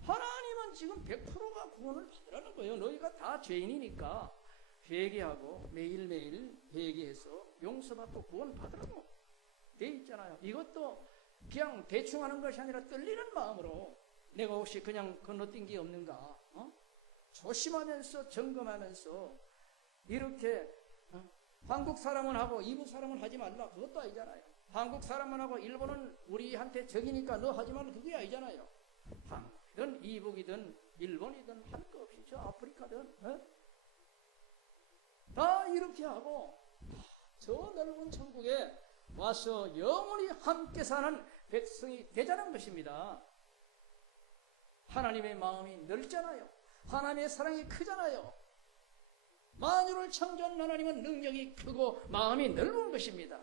하나님은 지금 100%가 구원을 받으라는 거예요. 너희가 다 죄인이니까 회개하고 매일매일 회개해서 용서받고 구원 받으라고 돼 있잖아요. 이것도 그냥 대충 하는 것이 아니라 떨리는 마음으로 내가 혹시 그냥 건너뛴 게 없는가? 조심하면서 점검하면서 이렇게 한국 사람은 하고 이북 사람은 하지 말라. 그것도 아니잖아요. 한국 사람은 하고 일본은 우리한테 적이니까 너 하지 말라. 그게 아니잖아요. 한국이든 이북이든 일본이든 할 거 없이 저 아프리카든 다 이렇게 하고 저 넓은 천국에 와서 영원히 함께 사는 백성이 되자는 것입니다. 하나님의 마음이 넓잖아요. 하나님의 사랑이 크잖아요. 만유를 창조한 하나님은 능력이 크고 마음이 넓은 것입니다.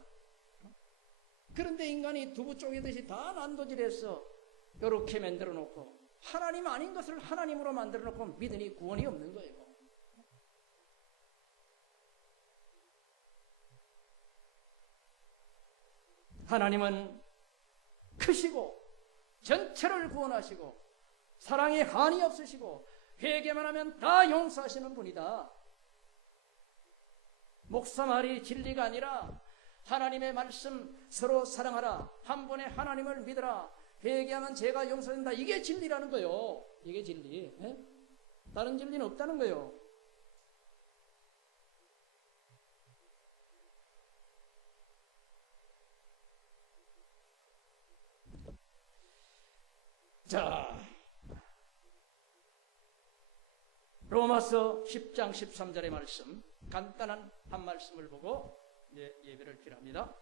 그런데 인간이 두부 쪼개듯이 다 난도질해서 이렇게 만들어 놓고 하나님 아닌 것을 하나님으로 만들어 놓고 믿으니 구원이 없는 거예요. 하나님은 크시고 전체를 구원하시고 사랑에 한이 없으시고 회개만 하면 다 용서하시는 분이다. 목사말이 진리가 아니라 하나님의 말씀 서로 사랑하라. 한 분의 하나님을 믿으라. 회개하면 죄가 용서된다. 이게 진리라는 거예요. 이게 진리. 다른 진리는 없다는 거예요. 자, 로마서 10장 13절의 말씀, 간단한 한 말씀을 보고 이제 예배를 드립니다.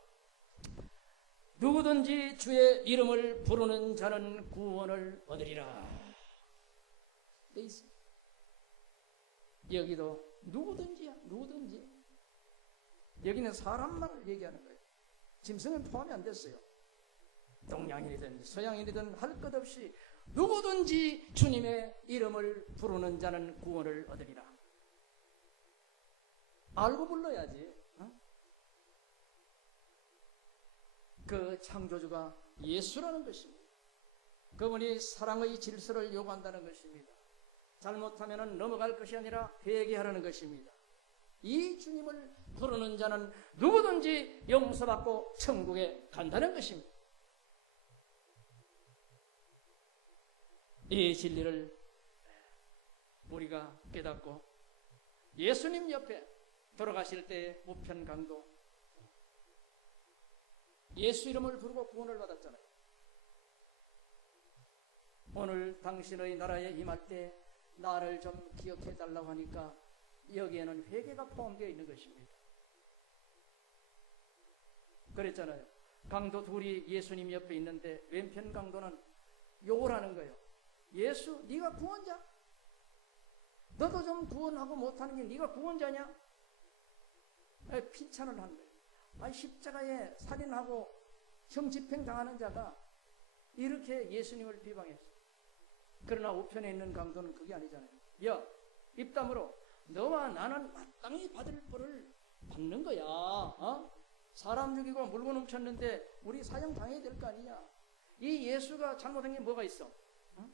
누구든지 주의 이름을 부르는 자는 구원을 얻으리라. 돼 있어. 여기도 누구든지야, 누구든지. 여기는 사람만을 얘기하는 거예요. 짐승은 포함이 안 됐어요. 동양인이든 서양인이든 할 것 없이 누구든지 주님의 이름을 부르는 자는 구원을 얻으리라. 알고 불러야지. 어? 그 창조주가 예수라는 것입니다. 그분이 사랑의 질서를 요구한다는 것입니다. 잘못하면 넘어갈 것이 아니라 회개하라는 것입니다. 이 주님을 부르는 자는 누구든지 용서받고 천국에 간다는 것입니다. 이 진리를 우리가 깨닫고 예수님 옆에 돌아가실 때의 우편 강도 예수 이름을 부르고 구원을 받았잖아요. 오늘 당신의 나라에 임할 때 나를 좀 기억해 달라고 하니까 여기에는 회개가 포함되어 있는 것입니다. 그랬잖아요. 강도 둘이 예수님 옆에 있는데 왼편 강도는 욕을 하는 거예요. 예수, 네가 구원자? 너도 좀 구원하고 못하는 게 네가 구원자냐? 피찬을 한 거예요. 십자가에 살인하고 형집행 당하는 자가 이렇게 예수님을 비방했어요. 그러나 우편에 있는 강도는 그게 아니잖아요. 야, 입담으로 너와 나는 마땅히 받을 벌을 받는 거야. 어? 사람 죽이고 물건 훔쳤는데 우리 사형 당해야 될 거 아니냐. 이 예수가 잘못한 게 뭐가 있어? 어?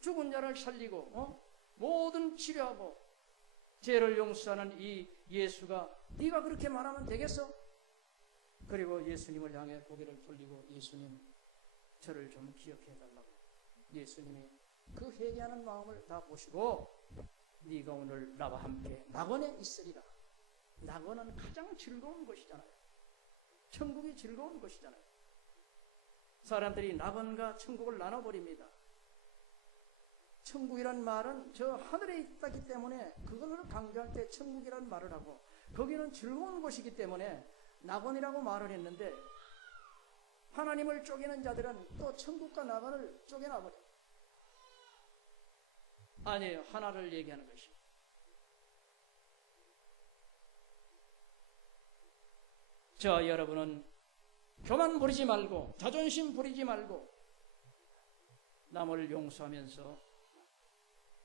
죽은 자를 살리고 모든 치료하고 죄를 용서하는 이 예수가 네가 그렇게 말하면 되겠어? 그리고 예수님을 향해 고개를 돌리고 예수님 저를 좀 기억해 달라고. 예수님이 그 회개하는 마음을 다 보시고 네가 오늘 나와 함께 낙원에 있으리라. 낙원은 가장 즐거운 곳이잖아요. 천국이 즐거운 곳이잖아요. 사람들이 낙원과 천국을 나눠버립니다. 천국이란 말은 저 하늘에 있다기 때문에 그걸 강조할 때 천국이란 말을 하고 거기는 즐거운 곳이기 때문에 낙원이라고 말을 했는데 하나님을 쪼개는 자들은 또 천국과 낙원을 쪼개놔버려요. 아니에요. 하나를 얘기하는 것입니다. 저 여러분은 교만 부리지 말고 자존심 부리지 말고 남을 용서하면서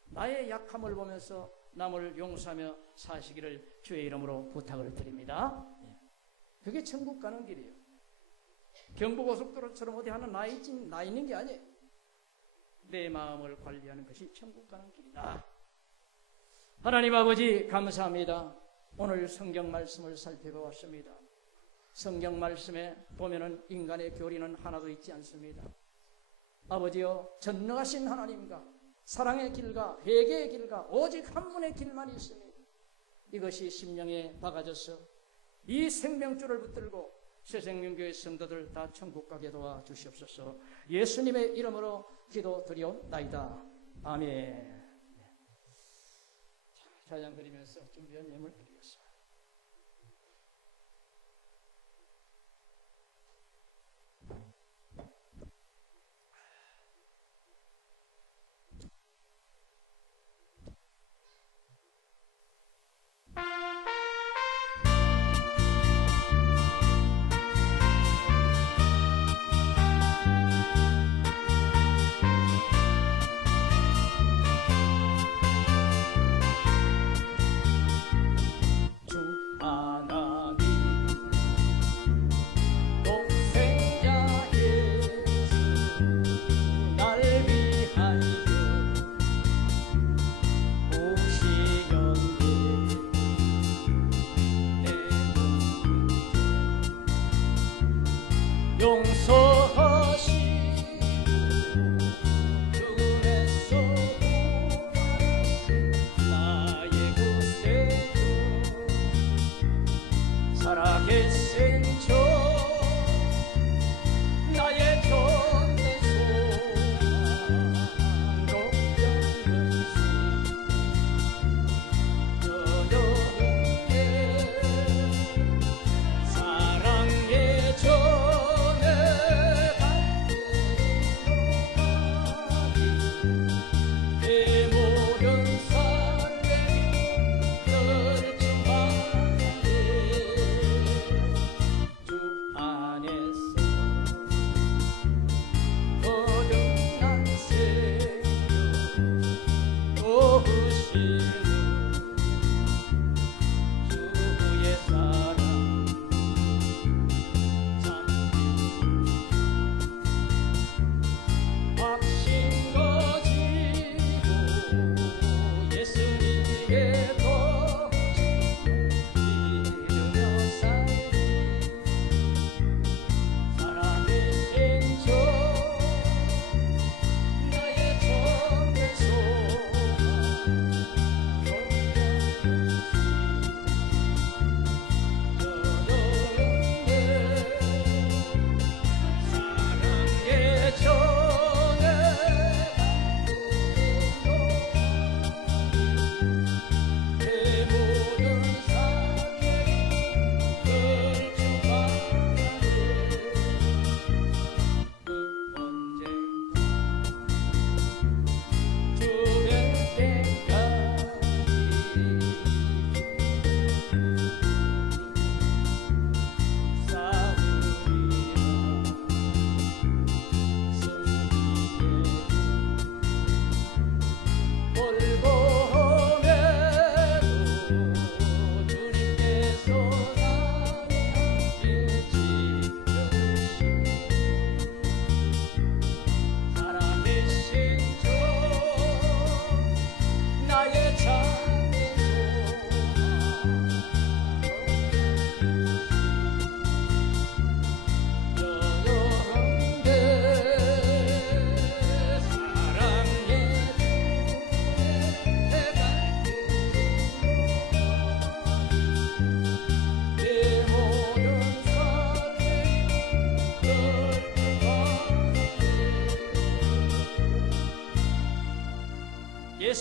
나의 약함을 보면서 남을 용서하며 사시기를 주의 이름으로 부탁을 드립니다. 그게 천국 가는 길이에요. 경부고속도로처럼 어디 하나 나 있는 게 아니에요. 내 마음을 관리하는 것이 천국 가는 길이다. 하나님 아버지 감사합니다. 오늘 성경 말씀을 살펴보았습니다. 성경 말씀에 보면은 인간의 교리는 하나도 있지 않습니다. 아버지여, 전능하신 하나님과 사랑의 길과 회개의 길과 오직 한 분의 길만 있습니다. 이것이 심령에 박아져서 이 생명줄을 붙들고 새생명교회 성도들 다 천국 가게 도와주시옵소서. 예수님의 이름으로 기도드리옵나이다. 아멘. 찬양 드리면서 준비한 예물 드리겠습니다.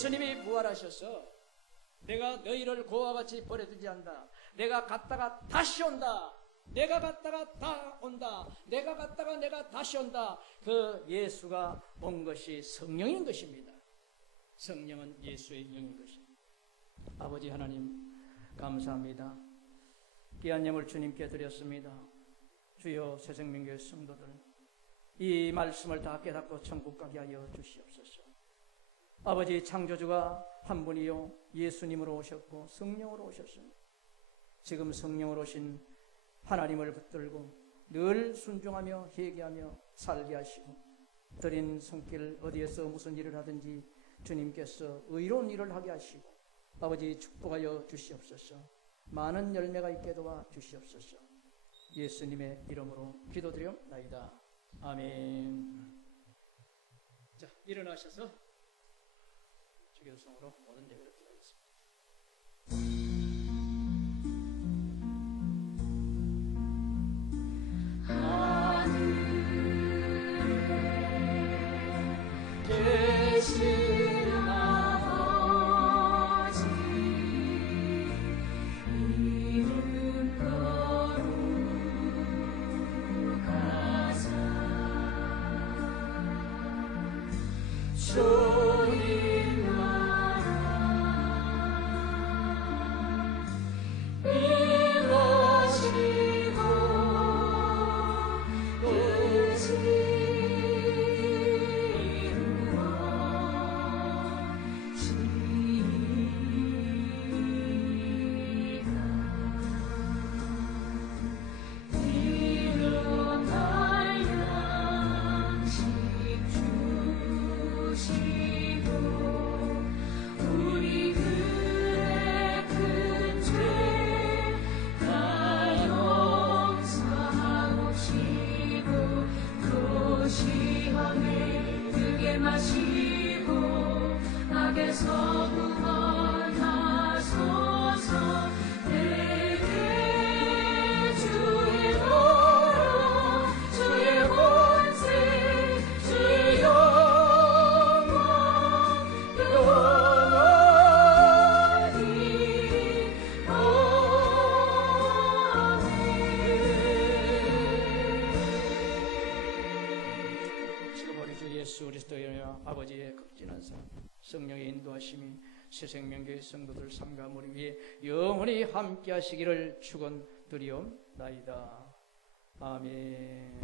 예수님이 부활하셔서 내가 너희를 고와 같이 버려두지 않는다. 내가 갔다가 다시 온다. 내가 갔다가 다 온다. 내가 갔다가 내가 다시 온다. 그 예수가 온 것이 성령인 것입니다. 성령은 예수의 영인 것입니다. 아버지 하나님 감사합니다. 귀한 예물 주님께 드렸습니다. 주여 새생명교회 성도들 이 말씀을 다 깨닫고 천국 가게 하여 주시옵소서. 아버지 창조주가 한 분이요 예수님으로 오셨고 성령으로 오셨습니다. 지금 성령으로 오신 하나님을 붙들고 늘 순종하며 회개하며 살게 하시고 드린 손길 어디에서 무슨 일을 하든지 주님께서 의로운 일을 하게 하시고 아버지 축복하여 주시옵소서. 많은 열매가 있게 도와 주시옵소서. 예수님의 이름으로 기도드리옵나이다. 아멘. 자, 일어나셔서 주교성으로 모든 예배를 드리겠습니다. 아버지의 극진한 사랑, 성령의 인도하심이 새생명교회 성도들 삶과 우리 위에 영원히 함께 하시기를 축원드리옵나이다. 아멘.